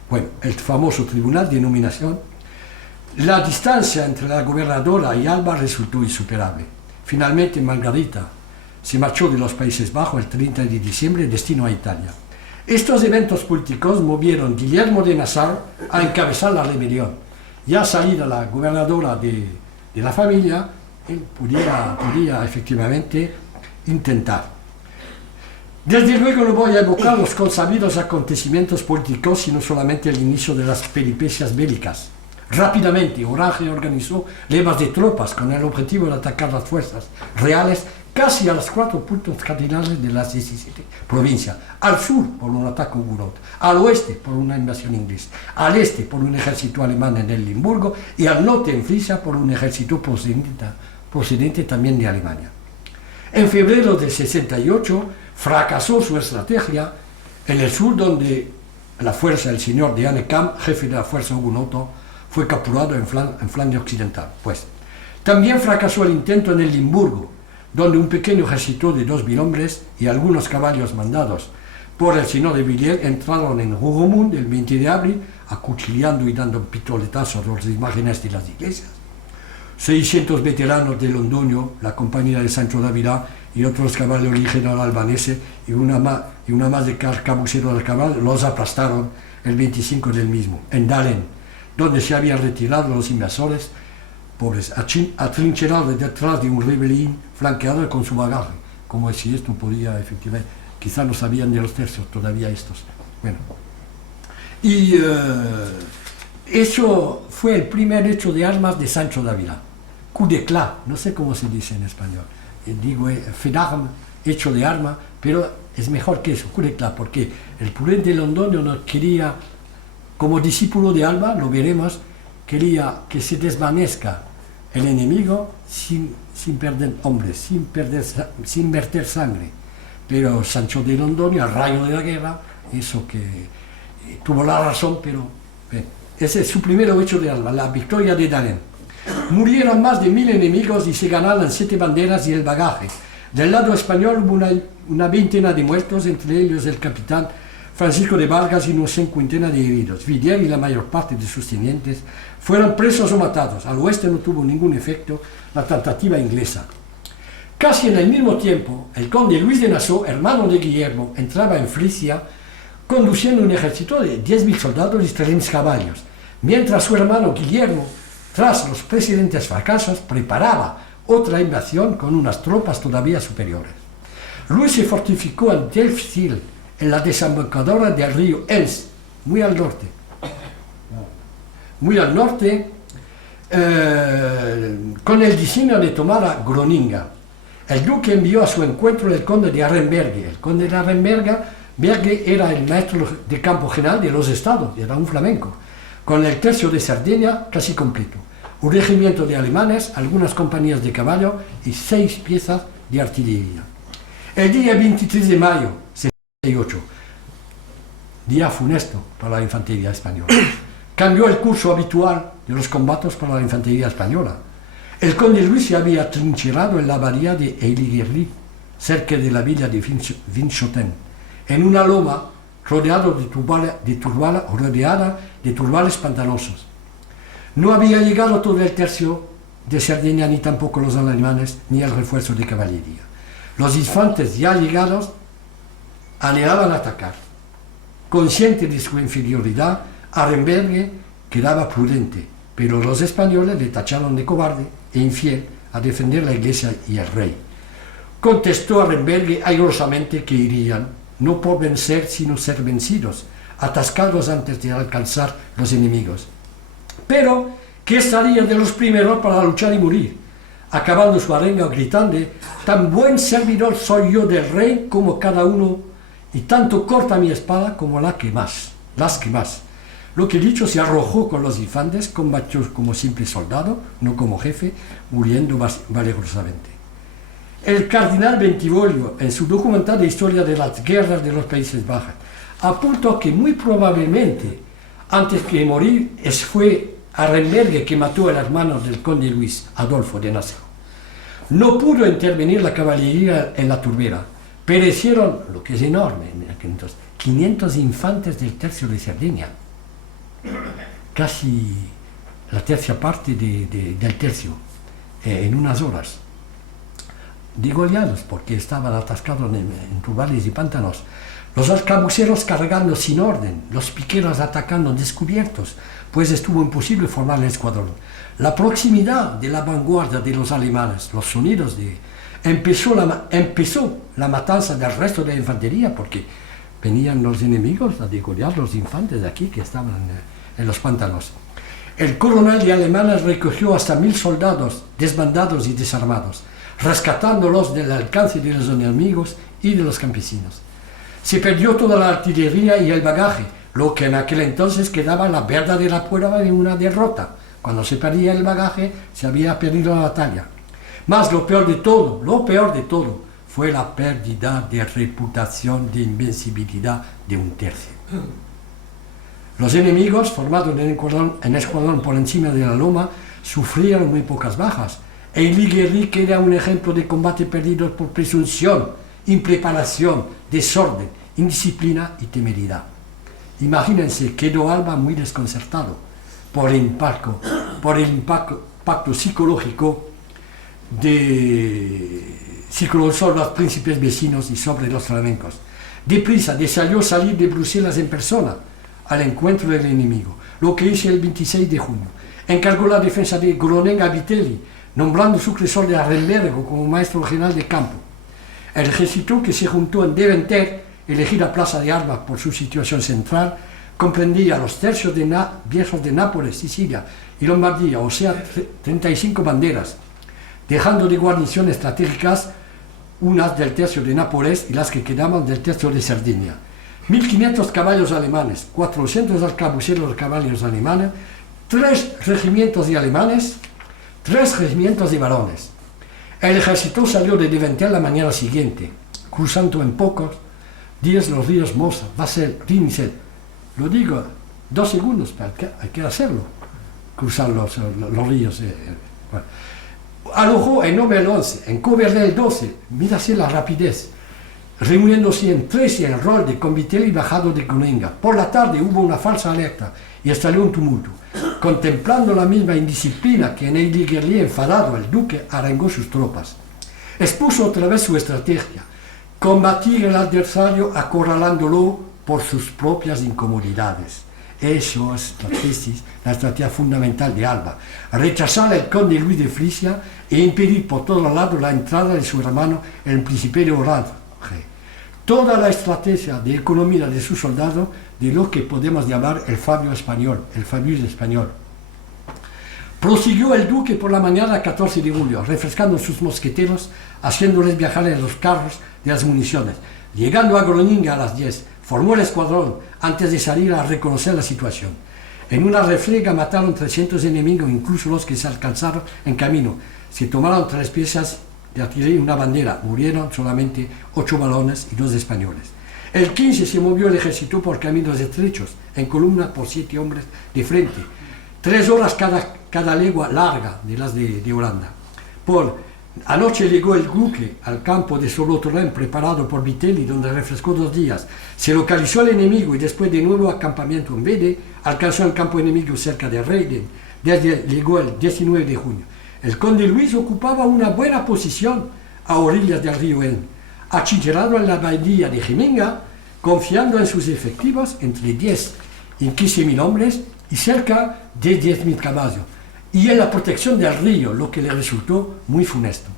bueno, el famoso tribunal de nominación, la distancia entre la gobernadora y Alba resultó insuperable. Finalmente Margarita se marchó de los Países Bajos el 30 de diciembre, destino a Italia. Estos eventos políticos movieron a Guillermo de Nassau a encabezar la rebelión. Ya salida la gobernadora de la familia, él podía efectivamente intentar. Desde luego no voy a evocar los consabidos acontecimientos políticos, sino solamente el inicio de las peripecias bélicas. Rápidamente, Orange organizó levas de tropas con el objetivo de atacar las fuerzas reales casi a los 4 puntos cardinales de las 17 provincias. Al sur, por un ataque hugonote, al oeste, por una invasión inglesa, al este, por un ejército alemán en el Limburgo, y al norte, en Frisia, por un ejército procedente también de Alemania. En febrero del 68 fracasó su estrategia en el sur, donde la fuerza del señor de Annekam, jefe de la fuerza hugonoto, fue capturado en Flandes Occidental. Pues también fracasó el intento en el Limburgo, donde un pequeño ejército de 2.000 hombres y algunos caballos mandados por el señor de Villiers entraron en Hougomont el 20 de abril, acuchillando y dando pistoletazos a las imágenes de las iglesias. 600 veteranos de Londoño, la compañía de Sancho Dávila y otros caballeros y general albanese y una más de cabuceros del caballo los aplastaron el 25 del mismo, en Dalen, donde se habían retirado los invasores, pobres, atrincherados detrás de un rebelín flanqueado con su bagaje, como si esto podía efectivamente, quizás no sabían de los tercios todavía estos. Bueno, y eso fue el primer hecho de armas de Sancho Dávila, coup d'éclat, no sé cómo se dice en español, digo fait d'armes, hecho de arma, pero es mejor que eso, coup d'éclat, porque el prudente Londoño no quería, como discípulo de Alba, lo veremos, quería que se desvanezca el enemigo sin perder hombres, sin verter sangre. Pero Sancho de Londoño, el rayo de la guerra, eso que tuvo la razón, pero ese es su primer hecho de Alba, la victoria de Dalen. Murieron más de 1.000 enemigos y se ganaron 7 banderas y el bagaje. Del lado español hubo una veintena de muertos, entre ellos el capitán Francisco de Vargas y una cincuentena de heridos. Villiers y la mayor parte de sus tenientes fueron presos o matados. Al oeste no tuvo ningún efecto la tentativa inglesa. Casi en el mismo tiempo, el conde Luis de Nassau, hermano de Guillermo, entraba en Frisia conduciendo un ejército de 10.000 soldados y 300 caballos, mientras su hermano Guillermo, tras los precedentes fracasos, preparaba otra invasión con unas tropas todavía superiores. Luis se fortificó en Delfzijl, en la desembocadura del río Enns, muy al norte. Muy al norte, con el diseño de tomar a Groninga. El duque envió a su encuentro el conde de Arenbergue. El conde de Arenbergue era el maestro de campo general de los estados, era un flamenco, con el tercio de Cerdeña casi completo, un regimiento de alemanes, algunas compañías de caballo y 6 piezas de artillería. El día 23 de mayo, 68, día funesto para la infantería española, cambió el curso habitual de los combates para la infantería española. El conde Luis se había atrincherado en la abadía de Heiligerlee, cerca de la villa de Winschoten, en una loma rodeada de turbales pantanosos. No había llegado todo el tercio de Cerdeña, ni tampoco los alemanes, ni el refuerzo de caballería. Los infantes ya llegados anhelaban atacar. Consciente de su inferioridad, Arenbergue quedaba prudente, pero los españoles le tacharon de cobarde e infiel a defender la iglesia y el rey. Contestó Arenberg airosamente que irían, no por vencer, sino ser vencidos, atascados antes de alcanzar los enemigos. Pero que estaría de los primeros para luchar y morir, acabando su arenga gritando: tan buen servidor soy yo del rey como cada uno, y tanto corta mi espada como las que más. Lo que dicho, se arrojó con los infantes, combatió como simple soldado, no como jefe, muriendo valerosamente. El cardenal Bentivoglio, en su documental de historia de las guerras de los Países Bajos, apuntó que muy probablemente, antes que morir, fue Arenberg que mató a las manos del conde Luis Adolfo de Nassau. No pudo intervenir la caballería en la turbera. Perecieron, lo que es enorme, 500 infantes del tercio de Cerdeña, casi la tercera parte del tercio, en unas horas, degollados porque estaban atascados en turbales y pantanos, los arcabuceros cargando sin orden, los piqueros atacando descubiertos, pues estuvo imposible formar el escuadrón. La proximidad de la vanguardia de los alemanes, los sonidos de... Empezó la matanza del resto de la infantería, porque venían los enemigos a degollar los infantes de aquí que estaban en los pantanos. El coronel de alemanes recogió hasta 1000 soldados desbandados y desarmados, rescatándolos del alcance de los enemigos y de los campesinos. Se perdió toda la artillería y el bagaje, lo que en aquel entonces quedaba la verdadera prueba de una derrota. Cuando se perdía el bagaje, se había perdido la batalla. Mas lo peor de todo, fue la pérdida de reputación de invencibilidad de un tercio. Los enemigos, formados en escuadrón por encima de la loma, sufrieron muy pocas bajas. El Liguerri era un ejemplo de combate perdido por presunción, impreparación, desorden, indisciplina y temeridad. Imagínense, quedó Alba muy desconcertado por el impacto psicológico sobre los príncipes vecinos y sobre los flamencos. Deprisa decidió salir de Bruselas en persona al encuentro del enemigo, lo que hizo el 26 de junio. Encargó la defensa de Groningen a Vitelli, nombrando sucesor de Arenberg como maestro general de campo. El ejército, que se juntó en Deventer, elegida plaza de armas por su situación central, comprendía los tercios viejos de Nápoles, Sicilia y Lombardía, o sea, 35 banderas, dejando de guarnición estratégicas unas del tercio de Nápoles y las que quedaban del tercio de Cerdeña. 1500 caballos alemanes, 400 arcabuceros caballos alemanes, 3 regimientos de alemanes, 3 regimientos de varones. El ejército salió de Deventer la mañana siguiente, cruzando en pocos días los ríos Mosa, Vassel, Rin y Sel. Lo digo, 2 segundos, pero hay que hacerlo, cruzar los ríos. Bueno. Alojó en Nobel 11, en Coverdale el 12, mírase la rapidez, reuniéndose en 13 en rol de Convitelli bajado de Groningen. Por la tarde hubo una falsa alerta y estalló un tumulto. Contemplando la misma indisciplina que en el Liguerri, enfadado, el duque arengó sus tropas. Expuso otra vez su estrategia: combatir al adversario acorralándolo por sus propias incomodidades. Eso es la estrategia fundamental de Alba: rechazar al conde Luis de Frisia e impedir por todos lados la entrada de su hermano, el príncipe de Orange. Toda la estrategia de economía de sus soldados, de lo que podemos llamar el Fabio español, el Fabius español. Prosiguió el duque por la mañana 14 de julio, refrescando sus mosqueteros, haciéndoles viajar en los carros de las municiones. Llegando a Groningen a las 10, formó el escuadrón antes de salir a reconocer la situación. En una refriega mataron 300 enemigos, incluso los que se alcanzaron en camino. Se tomaron 3 piezas de artillería y una bandera. Murieron solamente 8 balones y 2 españoles. El 15 se movió el ejército por caminos estrechos, en columna por 7 hombres de frente. 3 horas cada legua larga de las de Holanda. Anoche llegó el duque al campo de Solothurn preparado por Vitelli, donde refrescó 2 días. Se localizó al enemigo y después de nuevo acampamiento en Vede, alcanzó el campo enemigo cerca de Reiden. Llegó el 19 de junio. El conde Luis ocupaba una buena posición a orillas del río Elm, atrincherado en la bahía de Geminga, confiando en sus efectivos entre 10 y 15.000 hombres y cerca de 10.000 caballos. y en la protección del río, lo que le resultó muy funesto.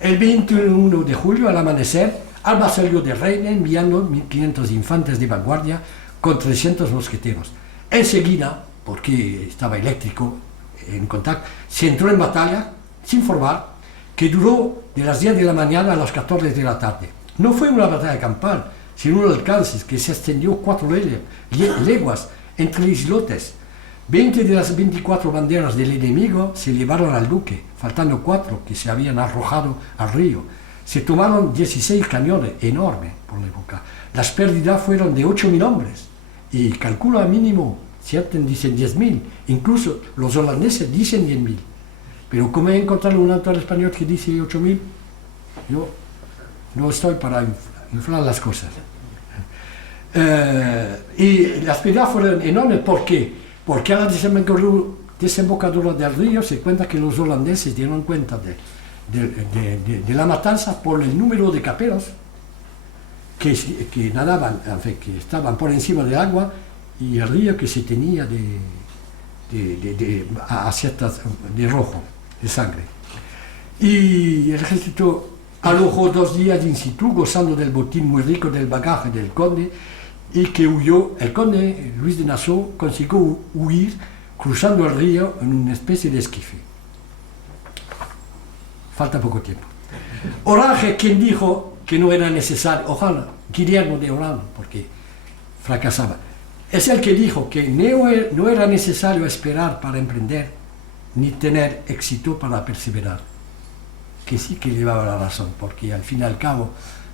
El 21 de julio, al amanecer, Alba salió de Reina enviando 1.500 infantes de vanguardia con 300 mosqueteros. Enseguida, porque estaba eléctrico en contacto, se entró en batalla sin formar, que duró de las 10 de la mañana a las 14 de la tarde. No fue una batalla campal, sino un alcance que se extendió 4 leguas entre islotes. 20 de las 24 banderas del enemigo se llevaron al duque, faltando 4 que se habían arrojado al río. Se tomaron 16 cañones, enormes por la época. Las pérdidas fueron de 8.000 hombres, y calculo a mínimo, ciertos dicen 10.000, incluso los holandeses dicen 10.000. Pero como he encontrado un autor español que dice 8.000, yo no estoy para inflar las cosas. Y las pérdidas fueron enormes, ¿por qué? Porque a la desembocadura del río se cuenta que los holandeses dieron cuenta de la matanza por el número de caperos que nadaban, en fin, que estaban por encima del agua, y el río que se tenía de rojo, de sangre. Y el ejército alojó 2 días in situ, gozando del botín muy rico del bagaje del conde, y que huyó. El conde Luis de Nassau consiguió huir cruzando el río en una especie de esquife. Falta poco tiempo. Orange, quien dijo que no era necesario, ojalá, Guillermo de Orange, porque fracasaba, es el que dijo que no era necesario esperar para emprender, ni tener éxito para perseverar. Que sí que llevaba la razón, porque al fin y al cabo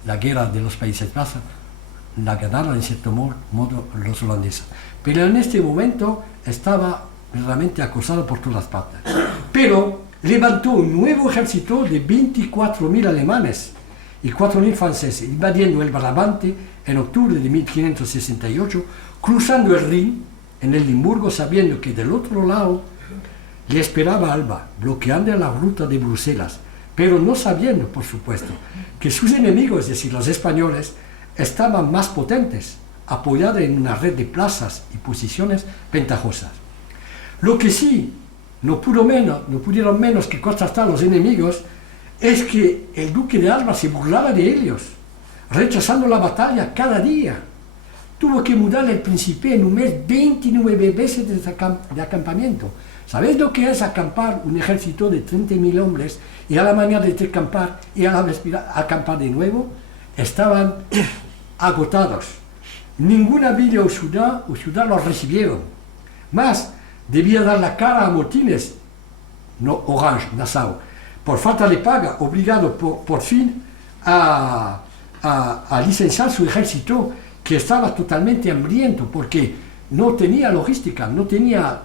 la guerra de los Países Bajos la ganaron en cierto modo los holandeses. Pero en este momento estaba realmente acosado por todas partes. Pero levantó un nuevo ejército de 24.000 alemanes y 4.000 franceses, invadiendo el Brabante en octubre de 1568, cruzando el Rin en el Limburgo, sabiendo que del otro lado le esperaba Alba, bloqueando la ruta de Bruselas, pero no sabiendo, por supuesto, que sus enemigos, es decir, los españoles, estaban más potentes, apoyados en una red de plazas y posiciones ventajosas. Lo que sí no pudieron menos que contrastar los enemigos es que el duque de Alba se burlaba de ellos, rechazando la batalla cada día. Tuvo que mudar el príncipe en un mes 29 veces de acampamiento. ¿Sabéis lo que es acampar un ejército de 30.000 hombres y a la mañana de acampar y a la véspera acampar de nuevo? Estaban agotados. Ninguna villa o ciudad los recibieron. Más, debía dar la cara a motines, no Orange, Nassau, por falta de paga, obligado por fin a licenciar su ejército, que estaba totalmente hambriento, porque no tenía logística, no tenía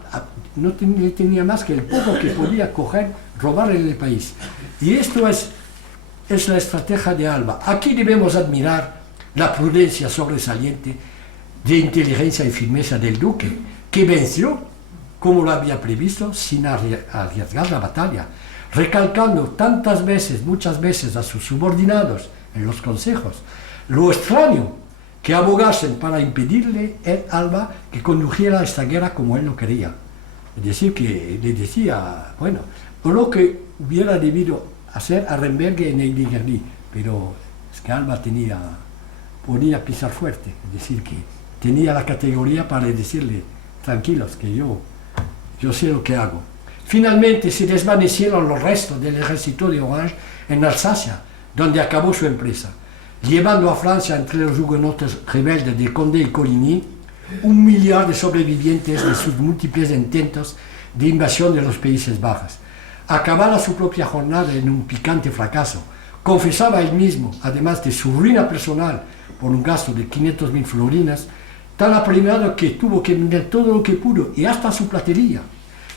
más que el poco que podía coger, robar en el país. Y esto es la estrategia de Alba. Aquí debemos admirar la prudencia sobresaliente de inteligencia y firmeza del duque, que venció, como lo había previsto, sin arriesgar la batalla, recalcando muchas veces a sus subordinados en los consejos, lo extraño que abogasen para impedirle a Alba que condujera esta guerra como él lo quería. Es decir, que le decía, bueno, lo que hubiera debido hacer a Rembergue en el Ligny, pero es que Alba podía pisar fuerte, es decir, que tenía la categoría para decirle, tranquilos, que yo sé lo que hago. Finalmente se desvanecieron los restos del ejército de Orange en Alsacia, donde acabó su empresa, llevando a Francia, entre los hugonotes rebeldes de Condé y Coligny, 1 millar de sobrevivientes de sus múltiples intentos de invasión de los Países Bajos. Acabada su propia jornada en un picante fracaso, confesaba él mismo, además de su ruina personal por un gasto de 500.000 florinas, tan apremiado que tuvo que vender todo lo que pudo y hasta su platería,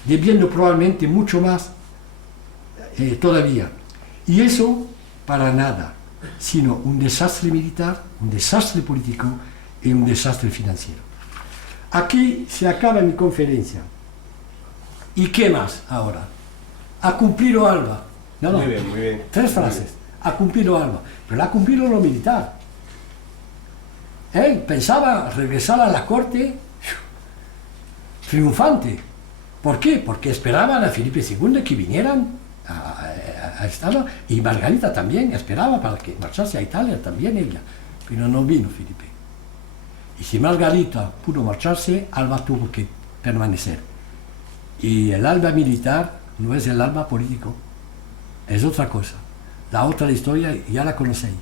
debiendo probablemente mucho más todavía. Y eso para nada, sino un desastre militar, un desastre político y un desastre financiero. Aquí se acaba mi conferencia. ¿Y qué más ahora? Ha cumplido Alba. No, muy bien, muy bien. 3 frases. Ha cumplido Alba, pero ha cumplido lo militar. Él pensaba regresar a la corte triunfante, ¿Por qué? Porque esperaban a Felipe II que vinieran a Estado, y Margarita también esperaba para que marchase a Italia, también ella, pero no vino Felipe. Y si Margarita pudo marcharse, Alba tuvo que permanecer. Y el alba militar no es el alba político, es otra cosa. La otra historia ya la conocéis.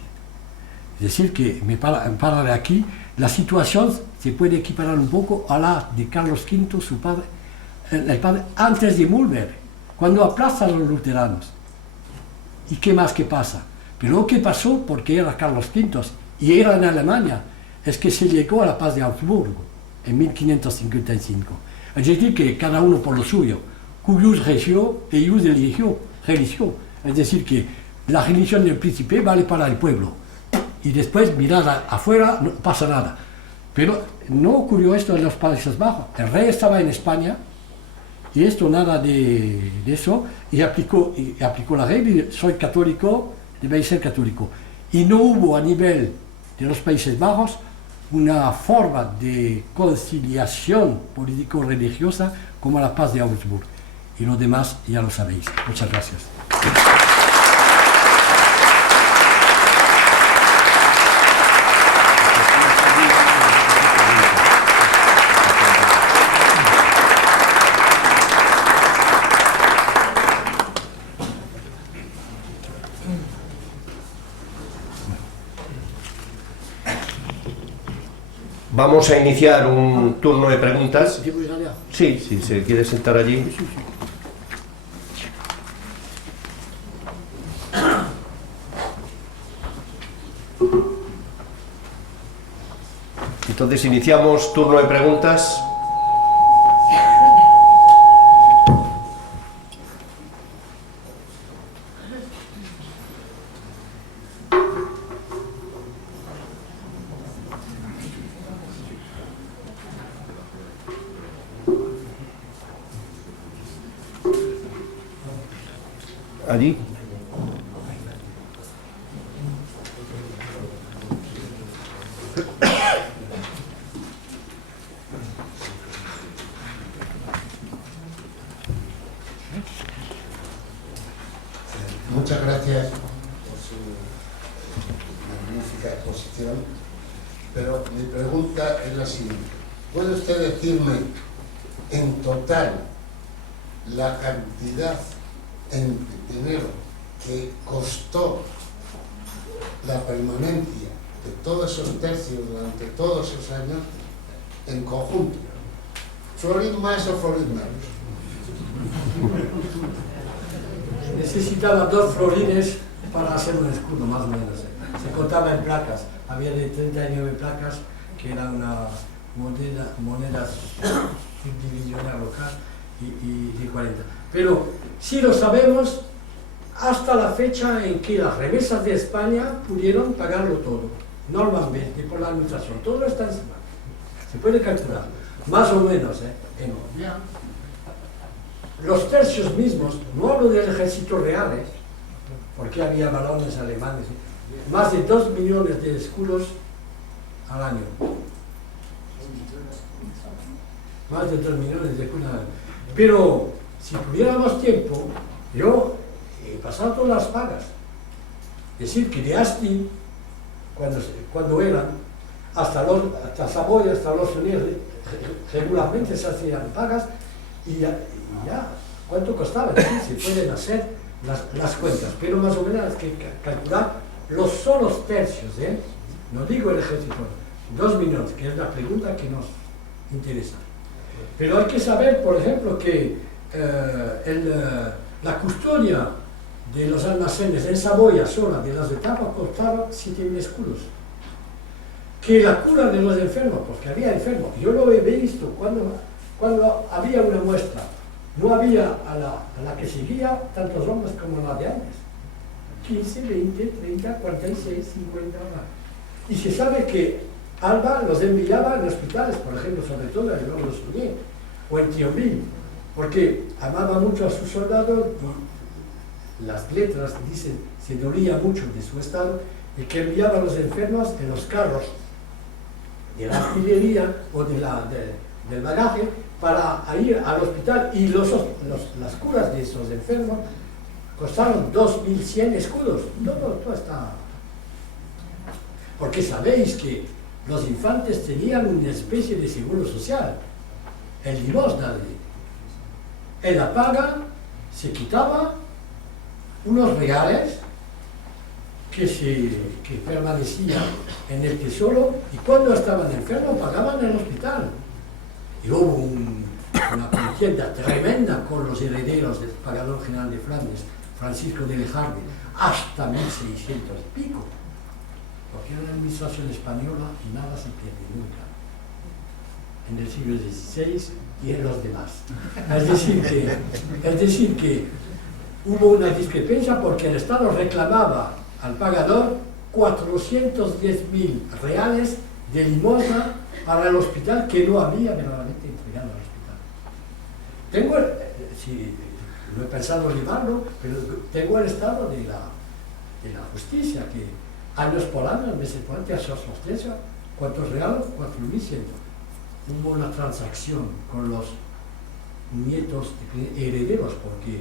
Es decir, que para de aquí, la situación se puede equiparar un poco a la de Carlos V, su padre, el padre antes de Mulberg, cuando aplazan a los luteranos. ¿Y qué más que pasa? Pero lo que pasó, porque era Carlos V y era en Alemania, es que se llegó a la paz de Augsburgo en 1555. Es decir, que cada uno por lo suyo, cuius regio, eius religio. Es decir, que la religión del príncipe vale para el pueblo. Y después, mirad afuera, no pasa nada. Pero no ocurrió esto en los Países Bajos. El rey estaba en España, y esto nada de eso, y aplicó la regla, soy católico, debéis ser católico. Y no hubo a nivel de los Países Bajos una forma de conciliación político-religiosa como la paz de Augsburg. Y lo demás ya lo sabéis. Muchas gracias. Vamos a iniciar un turno de preguntas. Sí, si se quiere sentar allí. Entonces iniciamos turno de preguntas. Allí. Muchas gracias por su magnífica exposición, pero mi pregunta es la siguiente. ¿Puede usted decirme en total la cantidad en dinero que costó la permanencia de todos esos tercios durante todos esos años en conjunto? ¿Florín más o florín menos? Necesitaba 2 florines para hacer un escudo, más o menos. Se contaba en placas. Había de 39 placas, que era una moneda subdivisional local, y de 40. Pero sí lo sabemos hasta la fecha en que las remesas de España pudieron pagarlo todo, normalmente por la administración. Todo está encima. Se puede calcular, más o menos, Los tercios mismos, no hablo del ejército real, porque había balones alemanes, más de 2 millones de escudos al año. Más de 2 millones de escudos al año. Pero si tuviéramos tiempo, yo he pasado todas las pagas. Es decir, que de Asti, cuando eran, hasta Saboya, hasta los Unidos, regularmente se hacían pagas, y ya, ¿cuánto costaba? Se pueden hacer las cuentas, pero más o menos hay que calcular los solos tercios, no digo el ejército, 2 millones, que es la pregunta que nos interesa. Pero hay que saber, por ejemplo, que la custodia de los almacenes en Saboya sola de las etapas costaba 7.000 escudos. Que la cura de los enfermos, porque había enfermos, yo lo he visto cuando había una muestra, no había a la que seguía tantos hombres como la de antes. 15, 20, 30, 46, 50 horas. Y se sabe que Alba los enviaba en hospitales, por ejemplo, sobre todo en los Unidos, o en Thionville, porque amaba mucho a sus soldados, y las letras dicen, se dolía mucho de su estado, y que enviaba a los enfermos en los carros de la artillería o del bagaje para ir al hospital y las curas de esos enfermos costaron 2.100 escudos. Todo está... Porque sabéis que los infantes tenían una especie de seguro social, el limosna. En la paga se quitaba unos reales que permanecían en el tesoro y cuando estaban enfermos pagaban en el hospital. Y hubo una contienda tremenda con los herederos del pagador general de Flandes, Francisco de Lejarde, hasta 1600 y pico. Porque era una administración española y nada se pierde nunca. En el siglo XVI y en los demás. Es decir que hubo una discrepancia porque el Estado reclamaba al pagador 410.000 reales de limosna para el hospital que no había verdaderamente entregado al hospital. No he pensado llevarlo, pero tengo el estado de la justicia, que años por año, meses por año, esos sostencia, ¿cuántos reales? 4.100. Hubo una transacción con los nietos herederos, porque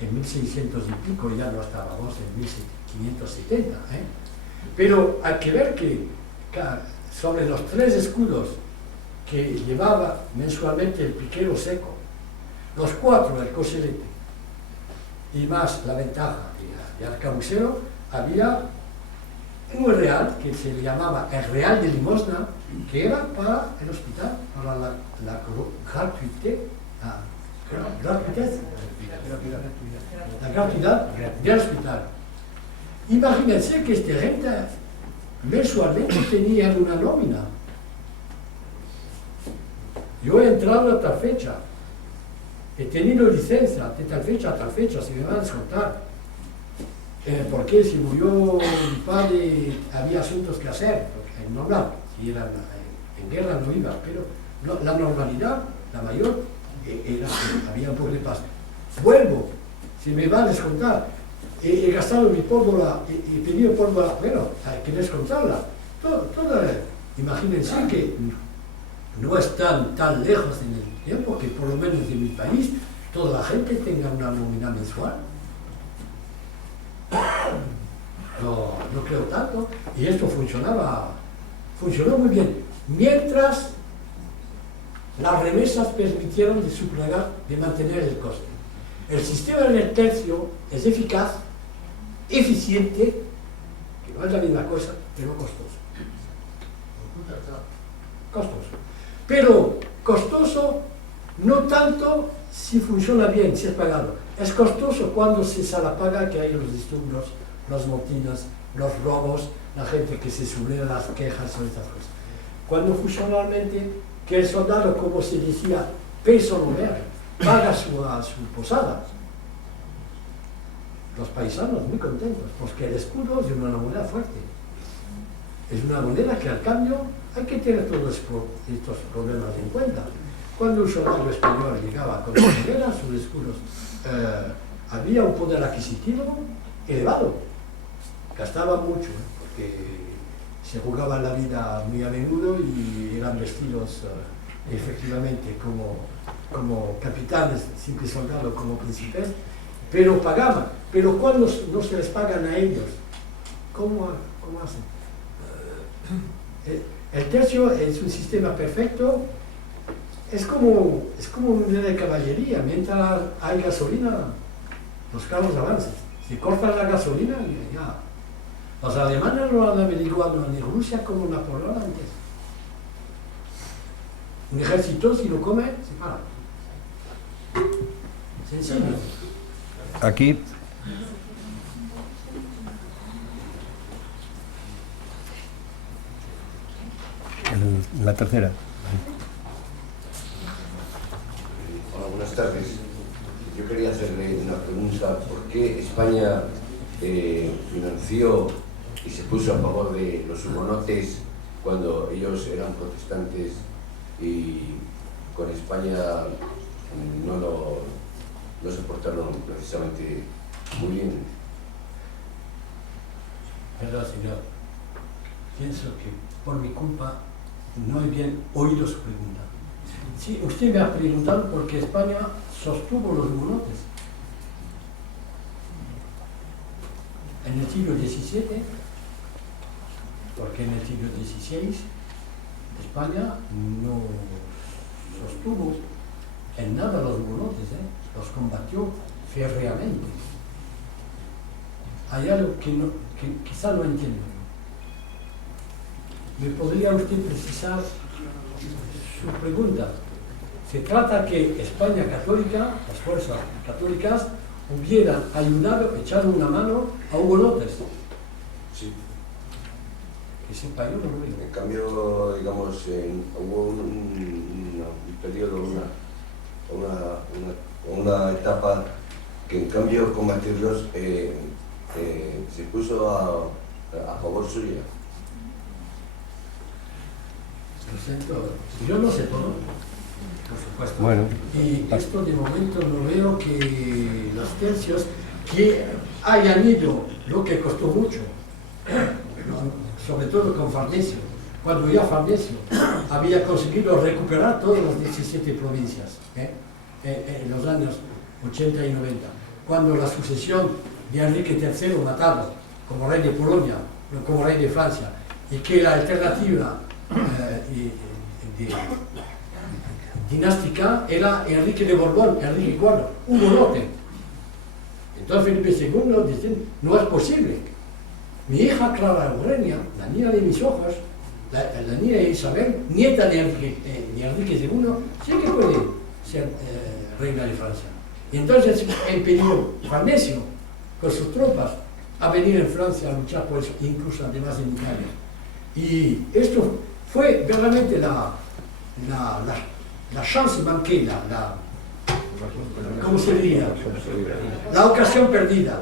en 1600 y pico ya no estábamos, en 1570. Pero hay que ver que sobre los 3 escudos que llevaba mensualmente el piquero seco, los 4 del coselete y más la ventaja de arcabucero, había un real que se llamaba el real de limosna, que era para el hospital, para la gratuidad del hospital. Imagínense que este renta mensualmente tenían una nómina. Yo he entrado a tal fecha, he tenido licencia de tal fecha a tal fecha, se me va a descontar. Porque si murió mi padre había asuntos que hacer, porque es normal, si era en guerra no iba, pero la normalidad, la mayor, era que había un poco de paz. Vuelvo, se me va a descontar. He gastado mi pólvora, he pedido pólvora, bueno, hay que descontarla. Imagínense que no están tan lejos en el tiempo que por lo menos en mi país toda la gente tenga una nómina mensual. No creo tanto, y esto funcionó muy bien, mientras las remesas permitieron de sufragar, de mantener el coste. El sistema del tercio es eficaz, eficiente, que no es la misma cosa, pero costoso. Pero costoso no tanto si funciona bien, si es pagado. Es costoso cuando se salapaga, que hay los disturbios, los motines, los robos, la gente que se subleva las quejas o estas cosas. Cuando funcionalmente, que el soldado, como se decía, peso no vea, paga su posada. Los paisanos muy contentos, porque el escudo es una moneda fuerte. Es una moneda que al cambio hay que tener todos estos problemas en cuenta. Cuando un soldado español llegaba con sus monedas, sus escudos, había un poder adquisitivo elevado. Gastaba mucho, porque se jugaban la vida muy a menudo y eran vestidos efectivamente como capitanes, simples soldados, como príncipes, pero pagaban. Pero cuando no se les pagan a ellos, ¿cómo hacen? El tercio es un sistema perfecto, es como una de caballería. Mientras hay gasolina, los carros avanzan. Si cortan la gasolina, ya. Los alemanes lo han averiguado en Rusia como Napoleón antes. Un ejército, si lo come, se para. Sencillo. Aquí la tercera. Hola, buenas tardes. Yo quería hacerle una pregunta. ¿Por qué España financió y se puso a favor de los hugonotes cuando ellos eran protestantes y con España no se portaron precisamente muy bien? Perdón, señor. Pienso que por mi culpa no he bien oído su pregunta. Sí, usted me ha preguntado por qué España sostuvo los hugonotes. En el siglo XVII, porque en el siglo XVI España no sostuvo en nada los hugonotes, los combatió férreamente. Hay algo que quizá no entiendo. ¿Me podría usted precisar su pregunta? Se trata que España católica, las fuerzas católicas, hubieran ayudado, echado una mano a hugonotes. Sí. Que sepa yo, no lo digo. En cambio, digamos, hubo un periodo, una etapa que en cambio combatirlos se puso a favor suya. Lo siento, yo no sé todo, por supuesto. Bueno. Y esto de momento no veo que los tercios que hayan ido, lo que costó mucho, sobre todo con Farnesio, cuando ya Farnesio había conseguido recuperar todas las 17 provincias en los años 80 y 90, cuando la sucesión de Enrique III matado como rey de Polonia, como rey de Francia, y que la alternativa dinástica era Enrique de Borbón, Enrique IV, hugonote. Entonces Felipe II dice, no es posible. Mi hija Clara Eugenia, la niña de mis ojos, la niña Isabel, nieta de Enrique II, sí que puede ser reina de Francia. Y entonces impidió Farnesio con sus tropas a venir en Francia a luchar por eso, incluso además en Italia. Y esto fue realmente la chance manquée, ¿cómo se diría? La ocasión perdida,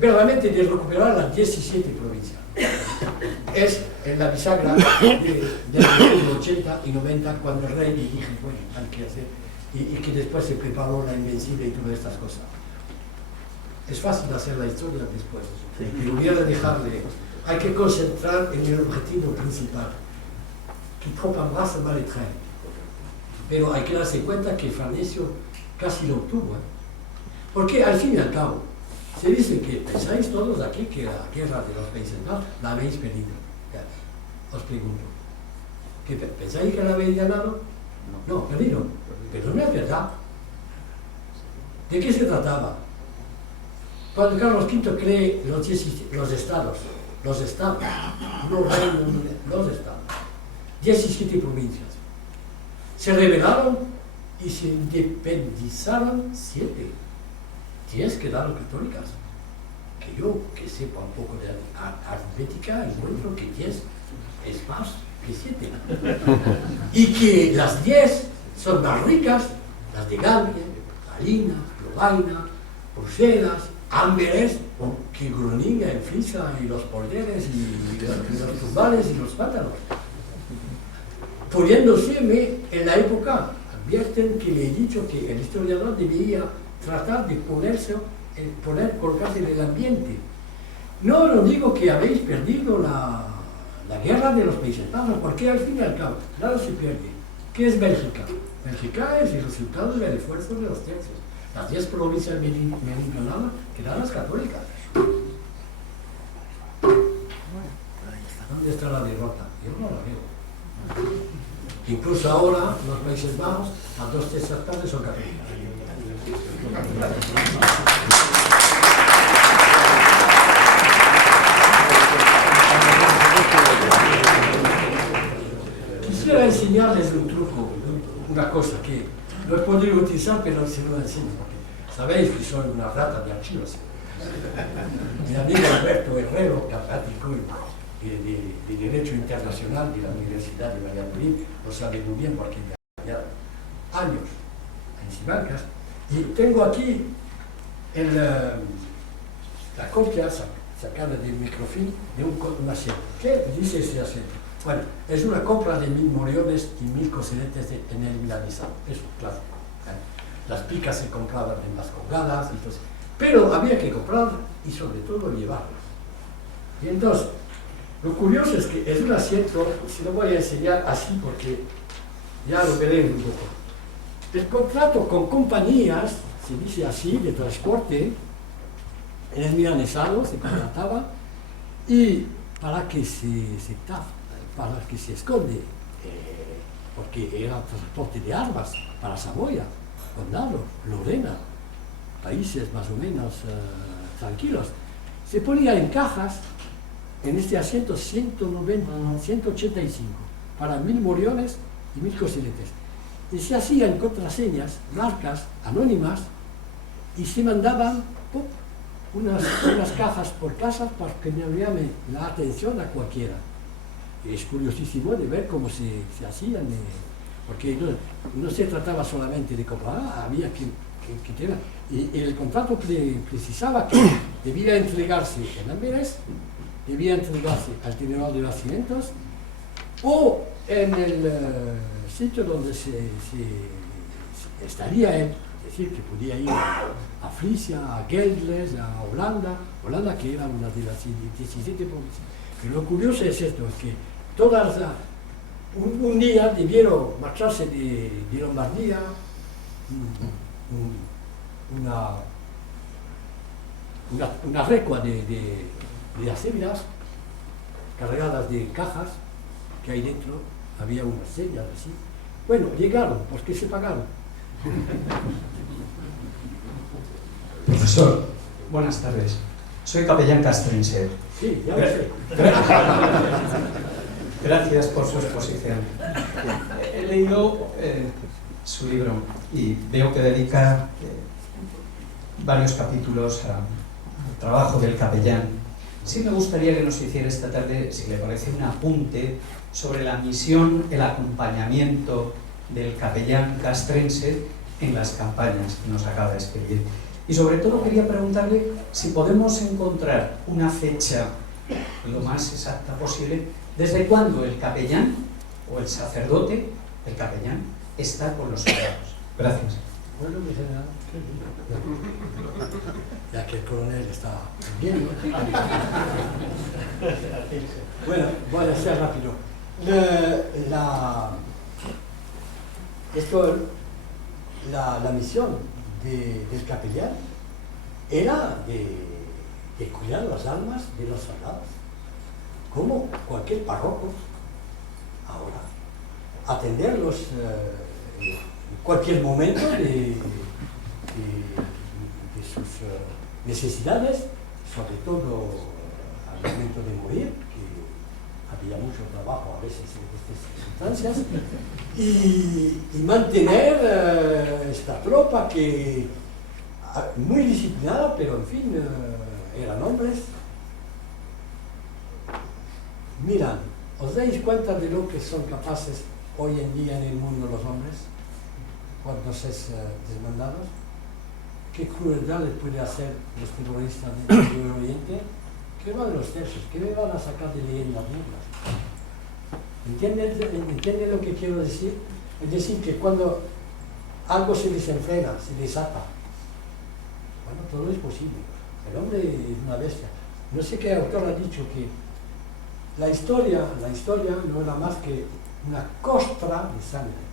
verdaderamente de recuperar las 17 provincias. Es en la bisagra de los 80 y 90 cuando el rey dije, bueno, hay que hacer, y que después se preparó la Invencible y todas estas cosas. Es fácil hacer la historia después, pero hubiera dejarle, hay que concentrar en el objetivo principal, que trop embrasse mal el tren. Pero hay que darse cuenta que Farnesio casi lo obtuvo, porque al fin y al cabo, se dice que pensáis todos aquí que la guerra de los Países Bajos la habéis perdido. Ya, os pregunto, ¿qué pensáis que la habéis ganado? No, perdido. Pero no es verdad. ¿De qué se trataba? Cuando Carlos V cree los estados, no reinos, los estados, 17 provincias, se rebelaron y se independizaron 7. 10 quedaron católicas. Que yo, que sepa un poco de aritmética, encuentro que 10 es más que 7. Y que las 10 son más ricas, las de Gambia, Salina, Lovaina, Bruselas, Amberes, que Groninga en Frisia, y los polderes, y los tumbales, y los pátanos. Poniéndoseme en la época, advierten que le he dicho que el historiador debía tratar de colocarse en el ambiente. No digo que habéis perdido la guerra de los Países Bajos, porque al fin y al cabo, nada se pierde. ¿Qué es Bélgica? Bélgica es el resultado del esfuerzo de los tercios. Las 10 provincias meridionales quedaron católicas. ¿Dónde está la derrota? Yo no la veo. Incluso ahora, los Países Bajos, las 2 terceras partes son católicas. Quisiera enseñarles un truco, una cosa que no he podido utilizar, pero se lo enseño. Sabéis que soy una rata de archivos. Mi amigo Alberto Herrero, catedrático de Derecho Internacional de la Universidad de Valladolid, lo sabe muy bien porque ya años en Simancas. Y tengo aquí la copia sacada del microfilm de un asiento. ¿Qué dice ese asiento? Bueno, es una compra de 1000 moriones y 1000 coseletes en el milanizado. Eso, claro. Las picas se compraban en las colgadas, entonces, pero había que comprar y sobre todo llevarlas. Y entonces, lo curioso es que es un asiento, se lo voy a enseñar así porque ya lo veréis un poco. el contrato con compañías, se dice así, de transporte, en el milanesado se contrataba, y para que para que se esconde, porque era transporte de armas para Saboya, Condado, Lorena, países más o menos tranquilos, se ponía en cajas en este asiento 185 para 1000 moriones y 1000 cosiletes. Y se hacían contraseñas, marcas anónimas, y se mandaban unas cajas por casa para que no llame la atención a cualquiera. Y es curiosísimo de ver cómo se hacían, porque no se trataba solamente de comprar, había que tener. Y el contrato precisaba que debía entregarse en Amberes, debía entregarse al Tribunal de Bastimientos o en el sitio donde estaría él, es decir, que podía ir a Frisia, a Geldles, a Holanda, que era una de las 17 provincias. Pero lo curioso es esto, es que todas, un día debieron marcharse de Lombardía, una recua de aceras cargadas de cajas que hay dentro, había unas señas así. Bueno, llegaron, porque se pagaron. Profesor, buenas tardes. Soy capellán castrense. Sí, ya lo sé. Gracias por su exposición. He leído su libro y veo que dedica varios capítulos al trabajo del capellán. Sí me gustaría que nos hiciera esta tarde, si le parece, un apunte sobre la misión, el acompañamiento del capellán castrense en las campañas que nos acaba de escribir. Y sobre todo quería preguntarle si podemos encontrar una fecha lo más exacta posible desde cuándo el capellán o el sacerdote, el capellán, está con los soldados. Gracias. Bueno, mi general, ya que el coronel está bien, ¿no? Bueno, voy a ser rápido. La misión del capellán era de cuidar las almas de los soldados, como cualquier párroco ahora, atenderlos en cualquier momento de sus necesidades, sobre todo al momento de morir, que había mucho trabajo a veces en estas circunstancias, y mantener esta tropa que muy disciplinada, pero en fin, eran hombres. Mirad, ¿os dais cuenta de lo que son capaces hoy en día en el mundo los hombres cuando se desmandados? ¿Qué crueldad les puede hacer los terroristas del Oriente? ¿Qué van los tercios? ¿Qué me van a sacar de leyendas negras? ¿Entienden lo que quiero decir? Es decir, que cuando algo se desenfrena, se desata, bueno, todo es posible. El hombre es una bestia. No sé qué autor ha dicho que la historia no era más que una costra de sangre.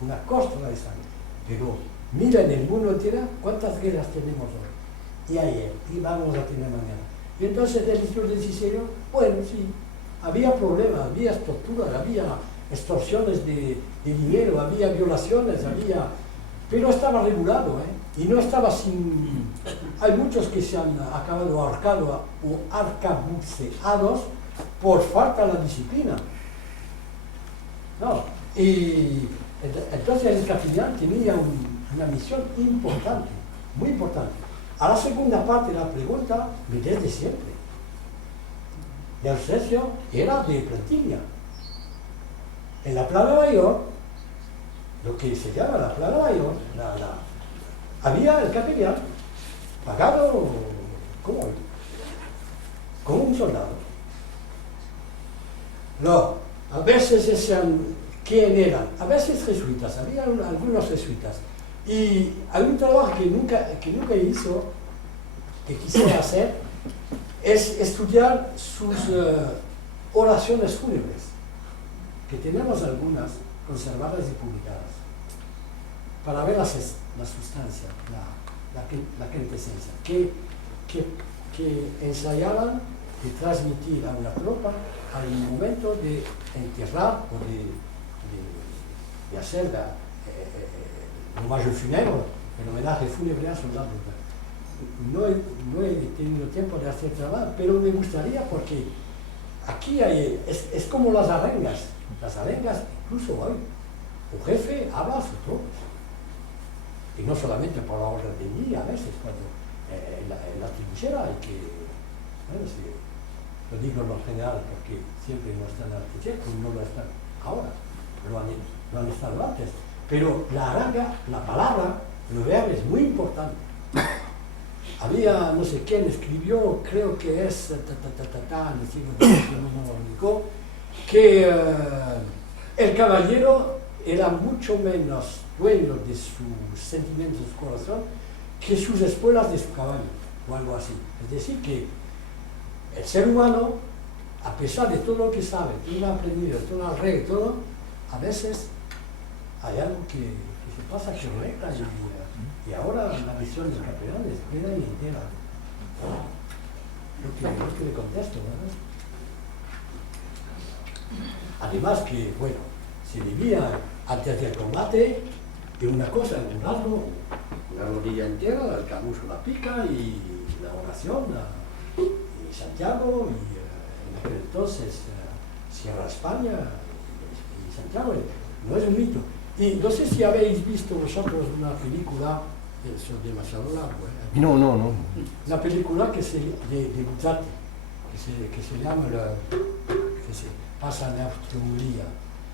Una costra de sangre. Pero mira en el mundo entero cuántas guerras tenemos hoy. Y ayer, y vamos a tener mañana. Y entonces el historia de Cicero, bueno, sí, había problemas, había torturas, había extorsiones de dinero, había violaciones, pero estaba regulado, y no estaba sin... Hay muchos que se han acabado ahorcado o arcabuceados por falta de la disciplina. No, y entonces el capellán tenía una misión importante, muy importante. A la segunda parte de la pregunta, desde siempre. El Sergio era de plantilla. En la Plaza Mayor, lo que se llama la Plaza Mayor, había el capellán pagado como un soldado. No, a veces decían quién eran, a veces jesuitas, había algunos jesuitas. Y hay un trabajo que nunca hizo, que quisiera hacer, es estudiar sus oraciones fúnebres, que tenemos algunas conservadas y publicadas. para ver la sustancia, la quintesencia, que ensayaban de transmitir a una tropa al momento de enterrar o de hacer el homenaje fúnebre, el homenaje fúnebre a soldados. No he tenido tiempo de hacer trabajo, pero me gustaría porque aquí es como las arengas. Las arengas, incluso hoy, un jefe habla a sus tropas. Y no solamente por la orden de día, a veces, cuando en la trinchera hay que, bueno, sí, lo digo en lo general porque siempre no están arquitectos, no lo están ahora, lo han estado antes. Pero la aranga, la palabra, el verbo es muy importante. Había no sé quién escribió, creo que es en el siglo XIX, no lo ubicó, que el caballero era mucho menos dueño de sus sentimientos, de su corazón, que sus espuelas de su caballo, o algo así. Es decir, que el ser humano, a pesar de todo lo que sabe, todo lo aprendido, todo lo arreglo, todo, a veces hay algo que se pasa que conecta y ahora la visión del capellán es plena y entera. Lo que le contesto, ¿verdad? Además que, bueno, se vivía antes del combate de una cosa, un rasgo, una rodilla entera, el camuso, la pica y la oración, y Santiago, y en aquel entonces Sierra España y Santiago, no es un mito. Y no sé si habéis visto vosotros una película, eso es demasiado largo, No. una película de Buzzati, que se llama, que se pasa en Austria-Hungría,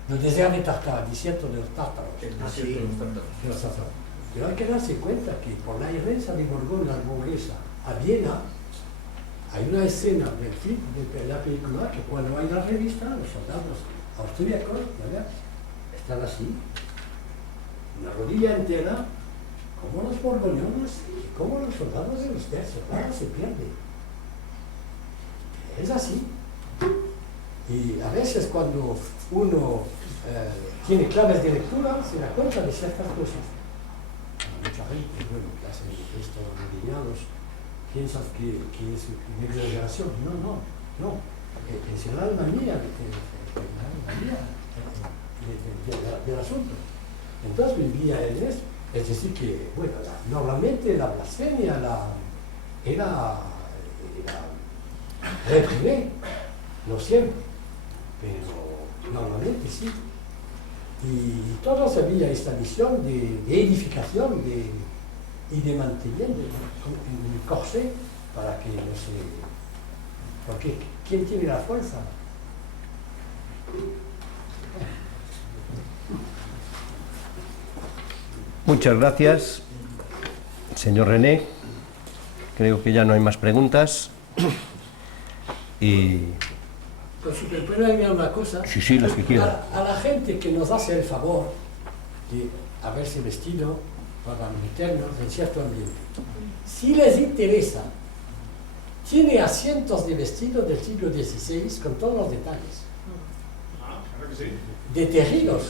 el desierto de Tartaro, desierto de los tártaros. Pero hay que darse cuenta que por la herencia de Borgoña Borghesa a Viena hay una escena del film, de la película, que cuando hay la revista, los soldados austríacos, ¿verdad?, están así, una rodilla entera, como los borgoñones y como los soldados de los tercios, nada se pierde. Es así. Y a veces cuando uno tiene claves de lectura, se da cuenta de ciertas cosas. Mucha gente, bueno, que hace esto arrodillados, piensa que es una exageración. No. Es el alma mía del asunto. Entonces vivía en eso. Es decir que, bueno, normalmente la blasfemia era reprimida, no siempre, pero normalmente sí. Y todos había esta visión de edificación y de mantenimiento en el corsé para que no se... Porque ¿quién tiene la fuerza? Muchas gracias, señor René. Creo que ya no hay más preguntas. Y... Pues si me puede añadir una cosa. Sí, las que quiera. A la gente que nos hace el favor de haberse vestido para meternos en cierto ambiente, si les interesa, tiene asientos de vestidos del siglo XVI con todos los detalles. Claro que sí. De tejidos,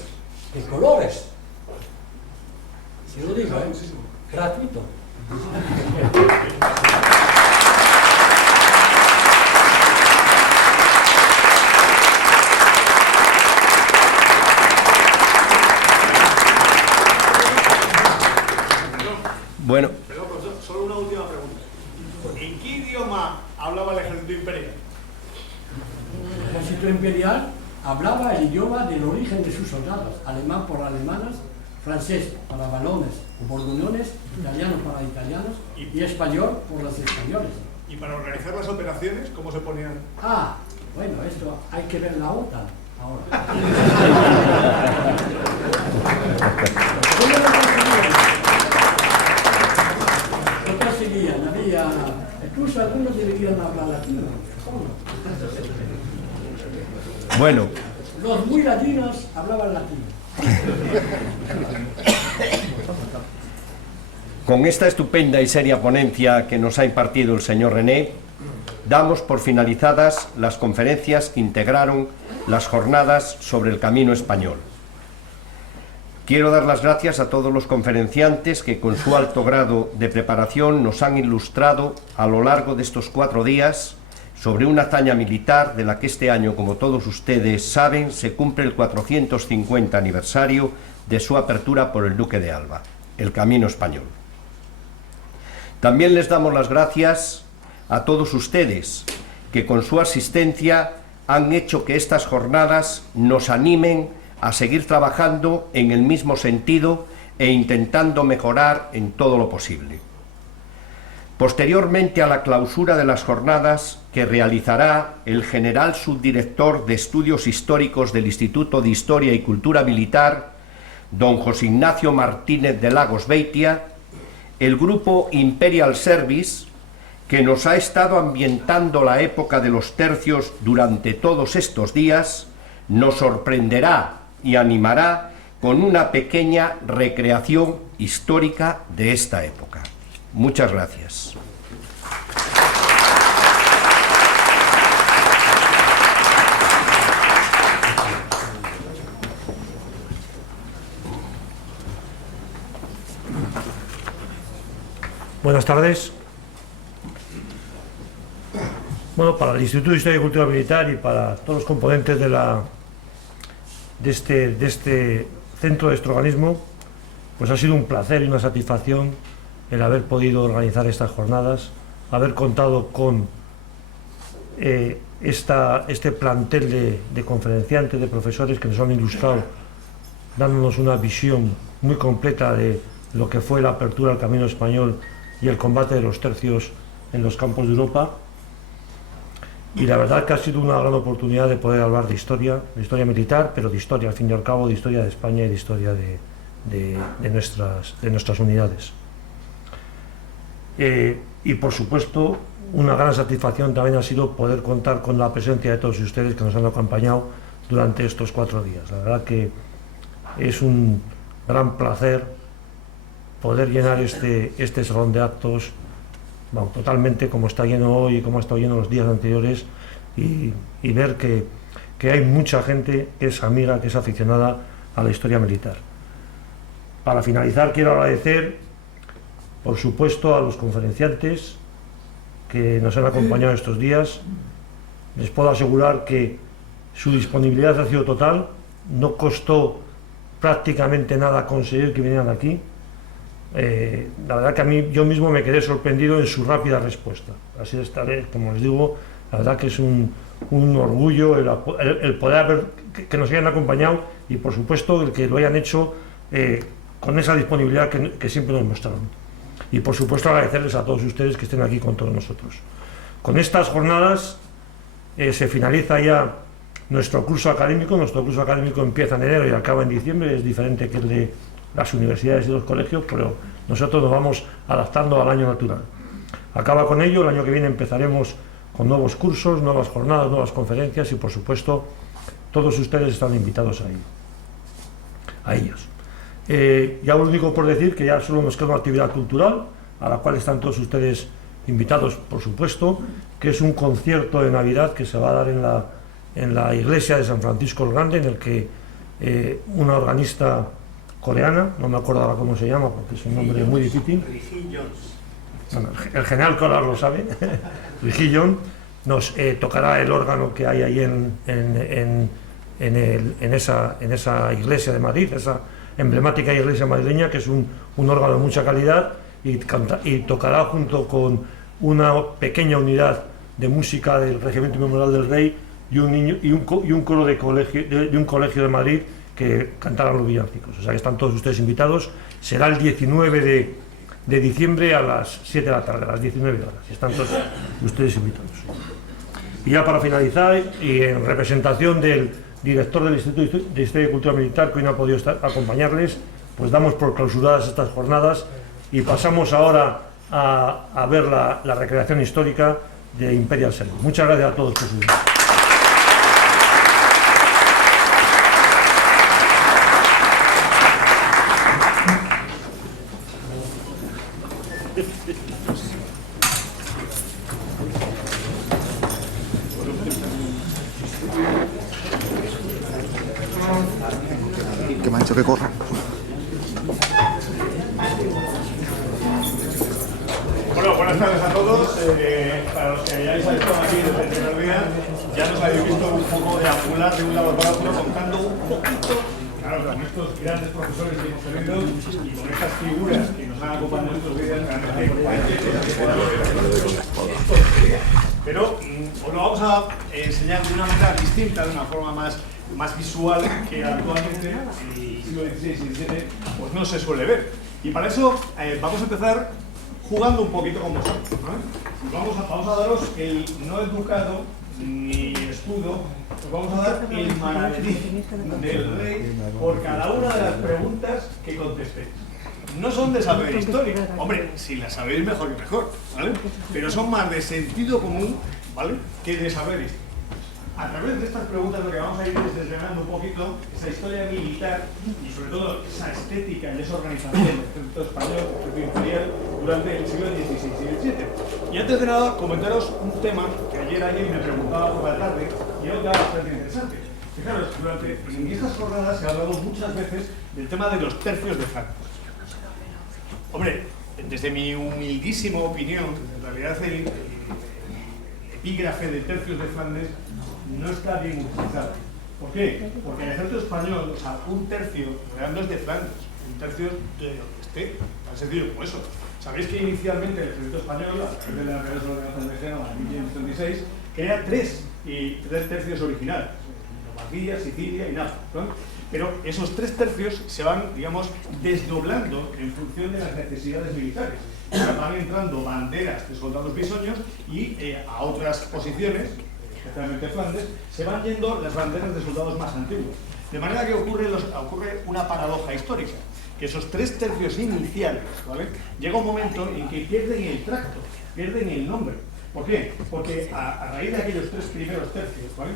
de colores. Se lo digo, gratuito. Bueno, Perdón, profesor, solo una última pregunta. ¿En qué idioma hablaba el ejército imperial? El ejército imperial hablaba el idioma del origen de sus soldados, alemán por alemanes, francés para balones o borgoñones, italiano para italianos y español por los españoles. Y para organizar las operaciones, ¿cómo se ponían? Ah, bueno, esto hay que ver la OTAN ahora. ¿Cómo lo conseguían? Había, incluso algunos deberían hablar latino. ¿Cómo? bueno, Los muy latinos hablaban latino. con esta estupenda y seria ponencia que nos ha impartido el señor René, damos por finalizadas las conferencias que integraron las jornadas sobre el camino español. Quiero dar las gracias a todos los conferenciantes que con su alto grado de preparación nos han ilustrado a lo largo de estos 4 días sobre una hazaña militar de la que este año, como todos ustedes saben, se cumple el 450 aniversario de su apertura por el Duque de Alba, el Camino Español. También les damos las gracias a todos ustedes que con su asistencia han hecho que estas jornadas nos animen a seguir trabajando en el mismo sentido e intentando mejorar en todo lo posible. Posteriormente a la clausura de las jornadas que realizará el general subdirector de Estudios Históricos del Instituto de Historia y Cultura Militar, don José Ignacio Martínez de Lagos Beitia, el grupo Imperial Service, que nos ha estado ambientando la época de los tercios durante todos estos días, nos sorprenderá y animará con una pequeña recreación histórica de esta época. Muchas gracias. Buenas tardes. Bueno, para el Instituto de Historia y Cultura Militar y para todos los componentes de este centro, de este organismo, pues ha sido un placer y una satisfacción el haber podido organizar estas jornadas, haber contado con este plantel de conferenciantes, de profesores que nos han ilustrado, dándonos una visión muy completa de lo que fue la apertura del Camino Español y el combate de los tercios en los campos de Europa. Y la verdad que ha sido una gran oportunidad de poder hablar de historia militar, pero de historia, al fin y al cabo, de historia de España y de historia de nuestras unidades. Y por supuesto, una gran satisfacción también ha sido poder contar con la presencia de todos ustedes que nos han acompañado durante estos 4 días. La verdad que es un gran placer poder llenar este salón de actos, bueno, totalmente como está lleno hoy y como ha estado lleno los días anteriores, y ver que hay mucha gente que es amiga, que es aficionada a la historia militar. Para finalizar, quiero agradecer, por supuesto, a los conferenciantes que nos han acompañado estos días. Les puedo asegurar que su disponibilidad ha sido total, no costó prácticamente nada conseguir que vinieran aquí. La verdad que yo mismo me quedé sorprendido en su rápida respuesta. Así esta vez, como les digo, la verdad que es un orgullo el poder que nos hayan acompañado y por supuesto el que lo hayan hecho con esa disponibilidad que siempre nos mostraron. Y por supuesto agradecerles a todos ustedes que estén aquí con todos nosotros. Con estas jornadas se finaliza ya nuestro curso académico. Nuestro curso académico empieza en enero y acaba en diciembre, es diferente que el de las universidades y los colegios, pero nosotros nos vamos adaptando al año natural. Acaba con ello, el año que viene empezaremos con nuevos cursos, nuevas jornadas, nuevas conferencias y por supuesto todos ustedes están invitados a ellos. Ya lo único por decir que ya solo nos queda una actividad cultural a la cual están todos ustedes invitados, por supuesto, que es un concierto de Navidad que se va a dar en la iglesia de San Francisco el Grande, en el que una organista coreana, no me acuerdo ahora cómo se llama porque es un nombre muy difícil. Bueno, el general Collard lo sabe. Rigillon nos tocará el órgano que hay ahí en esa iglesia de Madrid, esa emblemática iglesia madrileña, que es un órgano de mucha calidad, y tocará junto con una pequeña unidad de música del Regimiento Memorial del Rey y un coro de un colegio de Madrid que cantarán los villancicos. O sea que están todos ustedes invitados. Será el 19 de diciembre a las 7 de la tarde, a las 19 horas. Están todos ustedes invitados. Y ya para finalizar, y en representación del director del Instituto de Historia y Cultura Militar, que hoy no ha podido acompañarles, pues damos por clausuradas estas jornadas y pasamos ahora a ver la recreación histórica de Imperial Service. Muchas gracias a todos por su visita. Que me ha dicho que corra. Buenas tardes a todos. Para los que hayáis estado aquí desde el primer día, ya nos habéis visto un poco deambular de un lado para otro, contando un poquito, claro, con estos grandes profesores que hemos tenido y con estas figuras que nos han acompañado en estos días, pero os lo vamos a enseñar de una manera distinta, de una forma más visual que actualmente en el siglo XVI y XVII pues no se suele ver. Y para eso vamos a empezar jugando un poquito con vosotros, ¿no? Vamos a daros el no educado ni escudo, os vamos a dar el maravedí del rey por cada una de las preguntas que contestéis. No son de saber histórico, hombre, si las sabéis mejor que mejor, ¿vale? Pero son más de sentido común, ¿vale?, que de saber histórico. A través de estas preguntas lo que vamos a ir es desgranando un poquito esa historia militar y sobre todo esa estética y esa organización del ejército español, del ejército imperial, durante el siglo XVI y XVII. Y antes de nada, comentaros un tema que ayer alguien me preguntaba por la tarde y era bastante interesante. Fijaros, en estas jornadas se ha hablado muchas veces del tema de los tercios de Flandes. Hombre, desde mi humildísima opinión, en realidad el epígrafe de tercios de Flandes no está bien utilizado. ¿Por qué? Porque el ejército español, o sea, un tercio no es de Flandes, un tercio de donde esté, tan sencillo como eso. Sabéis que inicialmente el ejército español, a través de la Real Organización de Génova en 1536, crea tres tercios originales: Lombardía, Sicilia y Nápoles, ¿no? Pero esos tres tercios se van, digamos, desdoblando en función de las necesidades militares. Van entrando banderas de soldados bisoños y a otras posiciones, especialmente Flandes, se van yendo las banderas de soldados más antiguos. De manera que ocurre una paradoja histórica, que esos tres tercios iniciales, ¿vale?, llega un momento en que pierden el tracto, pierden el nombre. ¿Por qué? Porque a raíz de aquellos tres primeros tercios, ¿vale?,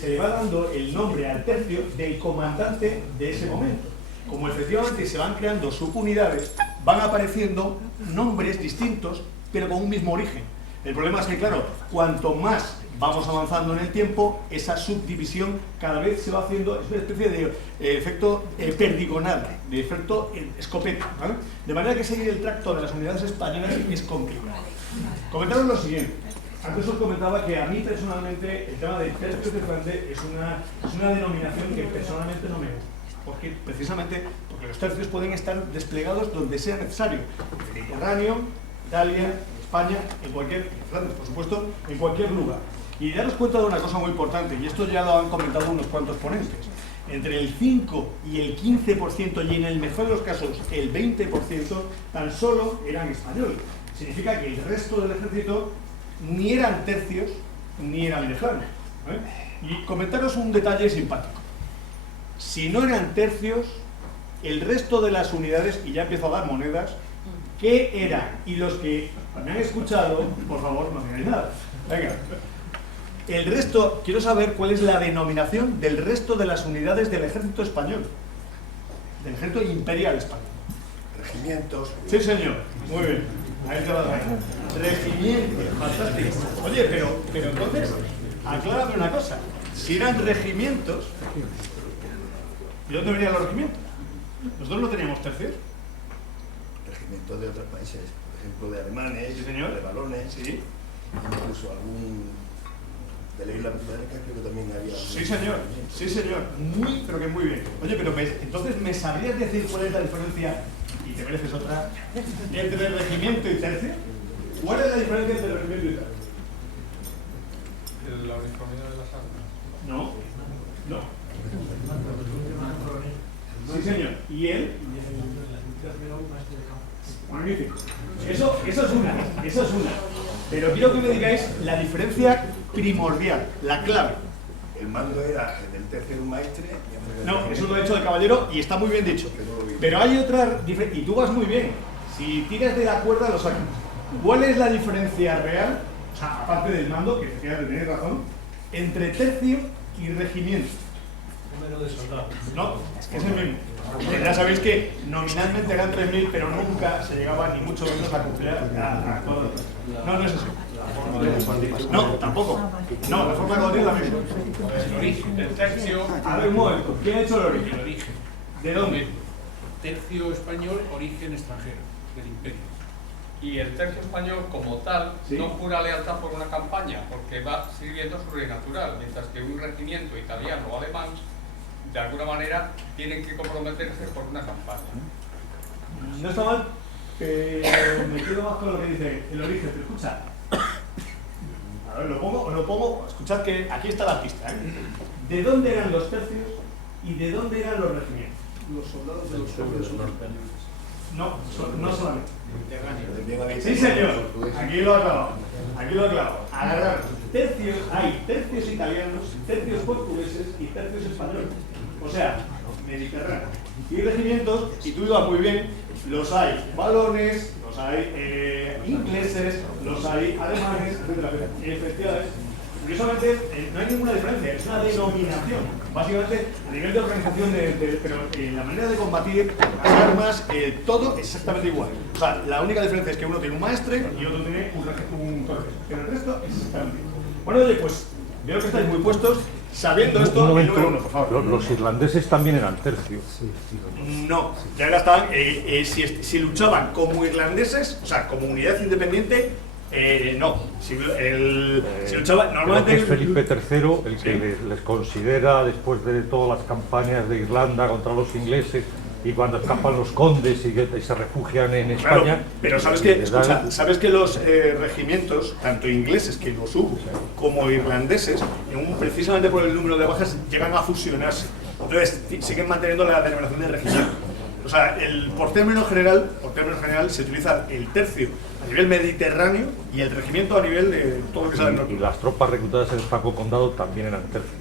se le va dando el nombre al tercio del comandante de ese momento. Como efectivamente se van creando subunidades, van apareciendo nombres distintos, pero con un mismo origen. El problema es que, claro, cuanto más vamos avanzando en el tiempo, esa subdivisión cada vez se va haciendo, es una especie de efecto perdigonal, de efecto escopeta, ¿vale? De manera que seguir el tracto de las unidades españolas es complicado. Comentaros lo siguiente. Antes os comentaba que a mí personalmente el tema de tercios de Flandes es una denominación que personalmente no me gusta. Precisamente porque los tercios pueden estar desplegados donde sea necesario. En el Mediterráneo, Italia, España, Flandes, por supuesto, en cualquier lugar. Y daros cuenta de una cosa muy importante, y esto ya lo han comentado unos cuantos ponentes. Entre el 5 y el 15%, y en el mejor de los casos el 20%, tan solo eran españoles. Significa que el resto del ejército ni eran tercios ni eran de Flandes, ¿vale? Y comentaros un detalle simpático. Si no eran tercios, el resto de las unidades, y ya empiezo a dar monedas, ¿qué eran? Y los que me han escuchado, por favor, no digáis nada. Venga. El resto, quiero saber cuál es la denominación del resto de las unidades del ejército español, del ejército imperial español. Regimientos. Sí, señor. Muy bien. Ahí te vas a ver. Regimientos. Fantástico. Oye, pero entonces, aclárame una cosa. Si eran regimientos, ¿de dónde venían los regimientos? Nosotros no teníamos tercios. Regimientos de otros países, por ejemplo de alemanes, sí, señor, de balones, sí, incluso algún de la isla británica creo que también había. Sí, señor, sí, señor, pero que muy bien. Oye, pero entonces me sabrías decir cuál es la diferencia, y te mereces otra, entre regimiento y tercio. ¿Cuál es la diferencia entre regimiento y tercio? La uniformidad de las armas. No. Sí, señor. ¿Y él? Magnífico. Eso es una. Pero quiero que me digáis la diferencia primordial, la clave. El mando era el del tercio de un maestre. No, eso lo he hecho de caballero y está muy bien dicho. Pero hay otra diferencia, y tú vas muy bien. Si tiras de la cuerda, lo sacas. ¿Cuál es la diferencia real, o sea, aparte del mando, que tenéis razón, entre tercio y regimiento? Número de soldados. No, es que es el mismo. Ya sabéis que nominalmente eran 3.000, pero nunca se llegaba ni mucho menos a cumplir a todo. No es eso. No, tampoco. No, la forma de combatir es la misma. El origen del tercio. A ver, un momento. ¿Quién ha hecho el origen? El origen. ¿De dónde? Tercio español, origen extranjero, del imperio. Y el tercio español, como tal, Sí. no jura lealtad por una campaña, porque va sirviendo su ley natural, mientras que un regimiento italiano o alemán, de alguna manera, tienen que comprometerse por una campaña. No está mal, pero me quedo más con lo que dice el origen. Pero escucha, a ver, ¿lo pongo o no lo pongo? Escuchad que aquí está la pista, ¿eh? ¿De dónde eran los tercios y de dónde eran los regimientos? Los soldados de los tercios son españoles. No, no solamente. Bien habéis Sí, dicho, señor. portugués. Aquí lo ha clavado. Aquí lo ha clavado. Agarraros. Tercios, hay tercios italianos, tercios portugueses y tercios españoles. O sea, mediterráneo. Y regimientos, y tú ibas muy bien, los hay valones, los hay ingleses, los hay alemanes, etcétera, etcétera. Y efectivamente, curiosamente, no hay ninguna diferencia, es una denominación. Básicamente, a nivel de organización, pero la manera de combatir, las armas, todo exactamente igual. O sea, la única diferencia es que uno tiene un maestre y otro tiene un torre. Pero el resto es exactamente igual. Bueno, oye, pues veo que estáis muy puestos. Sabiendo esto, Un el momento, número 1, por favor. los irlandeses también eran tercios. No, ya estaban, si luchaban como irlandeses, o sea, como unidad independiente, no. Si luchaban, Creo normalmente... que es Felipe III el que Sí. les considera, después de todas las campañas de Irlanda contra los ingleses, y cuando escapan los condes y se refugian en España... Claro, pero sabes que, les dan- escucha, sabes que los regimientos, tanto ingleses, que los hubo, como irlandeses, precisamente por el número de bajas, llegan a fusionarse. Entonces, siguen manteniendo la denominación de regimiento. O sea, por término general, se utiliza el tercio a nivel mediterráneo y el regimiento a nivel de todo lo que sale del norte. Y las tropas reclutadas en el Franco Condado también eran tercios.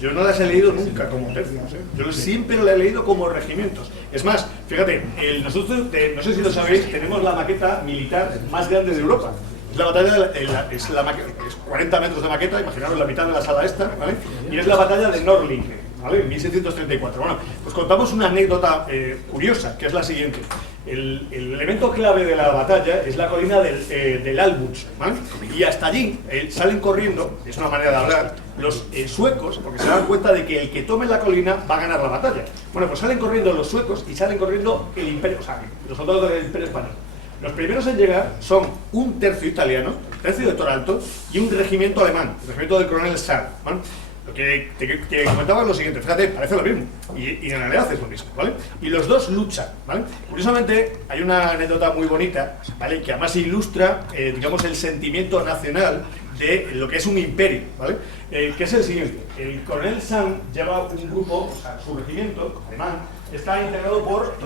Yo no las he leído nunca como tercios, ¿eh? Yo siempre las he leído como regimientos. Es más, fíjate, nosotros, no sé si lo sabéis, tenemos la maqueta militar más grande de Europa. Es la batalla, es 40 metros de maqueta, imaginaros la mitad de la sala esta, ¿vale? Y es la batalla de Nordlingen, ¿vale? En 1734. Bueno, pues contamos una anécdota curiosa, que es la siguiente. El elemento clave de la batalla es la colina del Albuch, ¿vale? Y hasta allí salen corriendo, es una manera de hablar, los suecos, porque se dan cuenta de que el que tome la colina va a ganar la batalla. Bueno, pues salen corriendo los suecos y salen corriendo el imperio, o sea, los soldados del imperio español. Los primeros en llegar son un tercio italiano, el tercio de Toralto, y un regimiento alemán, el regimiento del coronel Sand, ¿vale? Lo que te comentaba es lo siguiente, fíjate, parece lo mismo, y en realidad es lo mismo, ¿vale? Y los dos luchan, ¿vale? Curiosamente, hay una anécdota muy bonita, ¿vale? Que además ilustra, digamos, el sentimiento nacional de lo que es un imperio, ¿vale? Que es el siguiente, el coronel Sand lleva un grupo, o sea, su regimiento alemán, está integrado por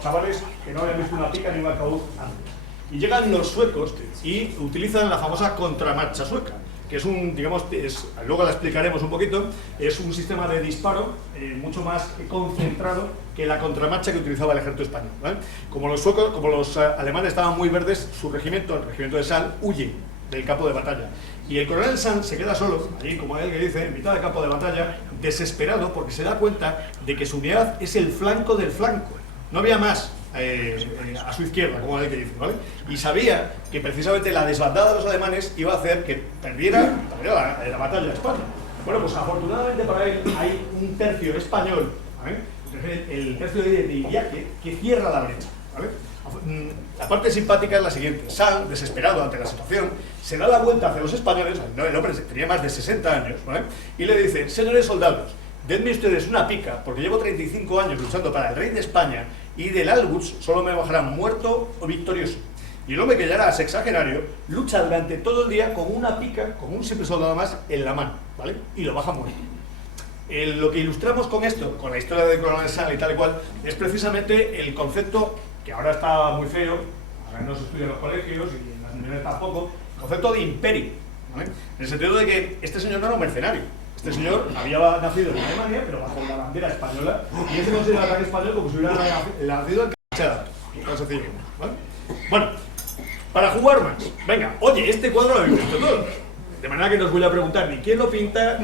chavales que no habían visto una pica ni un arcabuz antes. Y llegan los suecos y utilizan la famosa contramarcha sueca, que es un, digamos, luego la explicaremos un poquito, es un sistema de disparo mucho más concentrado que la contramarcha que utilizaba el ejército español, ¿vale? Como los alemanes estaban muy verdes, su regimiento, el regimiento de Sand, huye del campo de batalla. Y el coronel Sand se queda solo, allí, como él que dice, en mitad del campo de batalla, desesperado porque se da cuenta de que su unidad es el flanco del flanco. No había más a su izquierda, como él que dice, ¿vale? Y sabía que precisamente la desbandada de los alemanes iba a hacer que perdiera la batalla de España. Bueno, pues afortunadamente para él hay un tercio español, ¿vale? El tercio de Idiáquez, que cierra la brecha, ¿vale? La parte simpática es la siguiente. Sand, desesperado ante la situación, se da la vuelta hacia los españoles, el hombre tenía más de 60 años, ¿vale? Y le dice: señores soldados, denme ustedes una pica, porque llevo 35 años luchando para el rey de España y del Albuch solo me bajarán muerto o victorioso. Y el hombre, que ya era sexagenario, lucha durante todo el día con una pica, con un simple soldado más en la mano, ¿vale? Y lo baja muerto. Lo que ilustramos con esto, con la historia de coronel Sand y tal y cual, es precisamente el concepto que ahora está muy feo, ahora no se estudia en los colegios y en las universidades tampoco, el concepto de imperio, ¿vale? En el sentido de que este señor no era un mercenario. Este señor había nacido en Alemania, pero bajo la bandera española, y él se considera el ataque español como si hubiera nacido en Canchada. Tan sencillo, ¿vale? Bueno, para jugar más, venga, oye, este cuadro lo habéis visto todos. De manera que no os voy a preguntar ni quién lo pinta,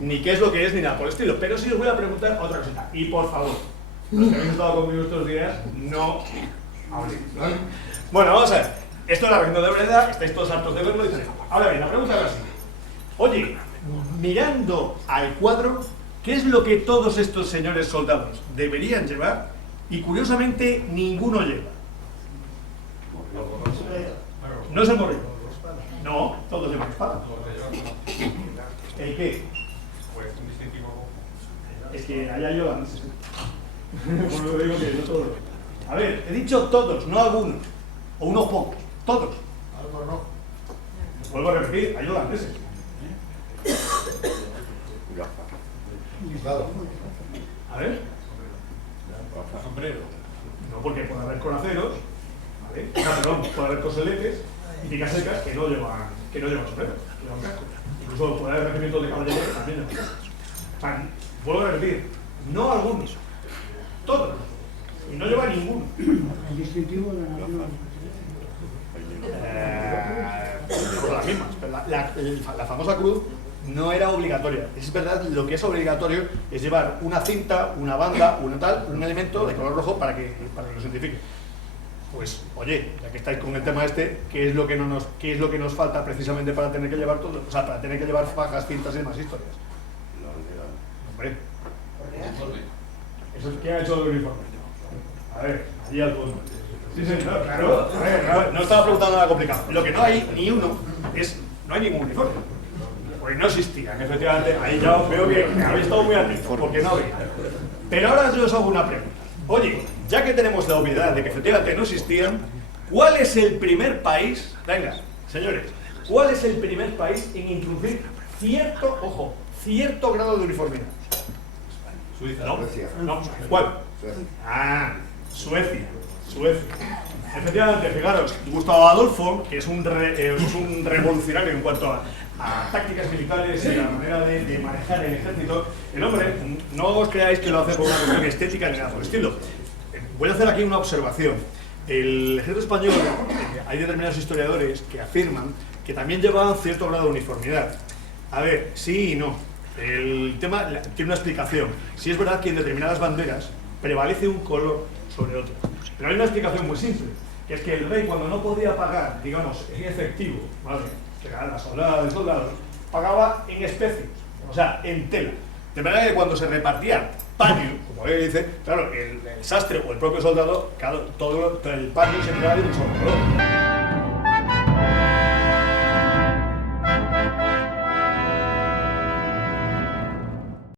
ni qué es lo que es, ni nada por el estilo. Pero sí os voy a preguntar otra cosita. Y por favor, los que habéis estado conmigo estos días, no habléis, ¿vale? Bueno, vamos a ver. Esto es la región de Breda, estáis todos hartos de verlo y tal. Ahora bien, la pregunta es la siguiente. Oye, mirando al cuadro, ¿qué es lo que todos estos señores soldados deberían llevar? Y curiosamente, ninguno lleva. No es el morrillo. No, todos llevan espada. ¿El qué? Pues un distintivo. Es que allá yo no sé. Por lo que digo que no todos. A ver, he dicho todos, no algunos. O unos pocos. Todos. Algo no. Vuelvo a repetir, hay holandeses. Claro. A ver. Sombrero. No, porque puede haber coraceros, ¿vale? O sea, perdón, puede haber coseletes y picas secas que no llevan sombrero, que llevan casco. Incluso puede haber regimientos de caballería que también llevan casco. O sea, vuelvo a repetir, no algunos, todos. Y no lleva ninguno. El distintivo de la nación. Son las mismas. Pero la famosa cruz no era obligatoria. Es verdad, lo que es obligatorio es llevar una cinta, una banda, un elemento de color rojo para que lo identifique. Pues, oye, ya que estáis con el tema este, ¿qué es lo que nos falta precisamente para tener que llevar todo? O sea, para tener que llevar fajas, cintas y demás historias. Hombre, ¿eso es quién ha hecho el uniforme? A ver, allí al fondo. Sí, señor, claro. A ver, no estaba preguntando nada complicado. Lo que no hay ni uno es, no hay ningún uniforme. Pues no existían, efectivamente. Ahí ya os veo que habéis estado muy atentos, porque no había. Pero ahora yo os hago una pregunta. Oye, ya que tenemos la obviedad de que efectivamente no existían, ¿cuál es el primer país, venga, señores, cuál es el primer país en introducir cierto grado de uniformidad? Suiza. No, Suecia. no, ¿cuál? Suecia. Ah, Suecia. Efectivamente, fijaros, Gustavo Adolfo, que es un revolucionario en cuanto a tácticas militares y la manera de manejar el ejército, el hombre, no os creáis que lo hace por una cuestión estética ni nada por el estilo. Voy a hacer aquí una observación. El ejército español, hay determinados historiadores que afirman que también llevaban cierto grado de uniformidad. A ver, sí y no. El tema tiene una explicación. Sí es verdad que en determinadas banderas prevalece un color sobre otro. Pero hay una explicación muy simple, que es que el rey, cuando no podía pagar, digamos, en efectivo, ¿vale?, que eran las soldadas y soldados, pagaba en especies, o sea, en tela. De manera que cuando se repartía paño, como él dice, claro, el sastre o el propio soldado, claro, todo el paño se entregaba de un solo color.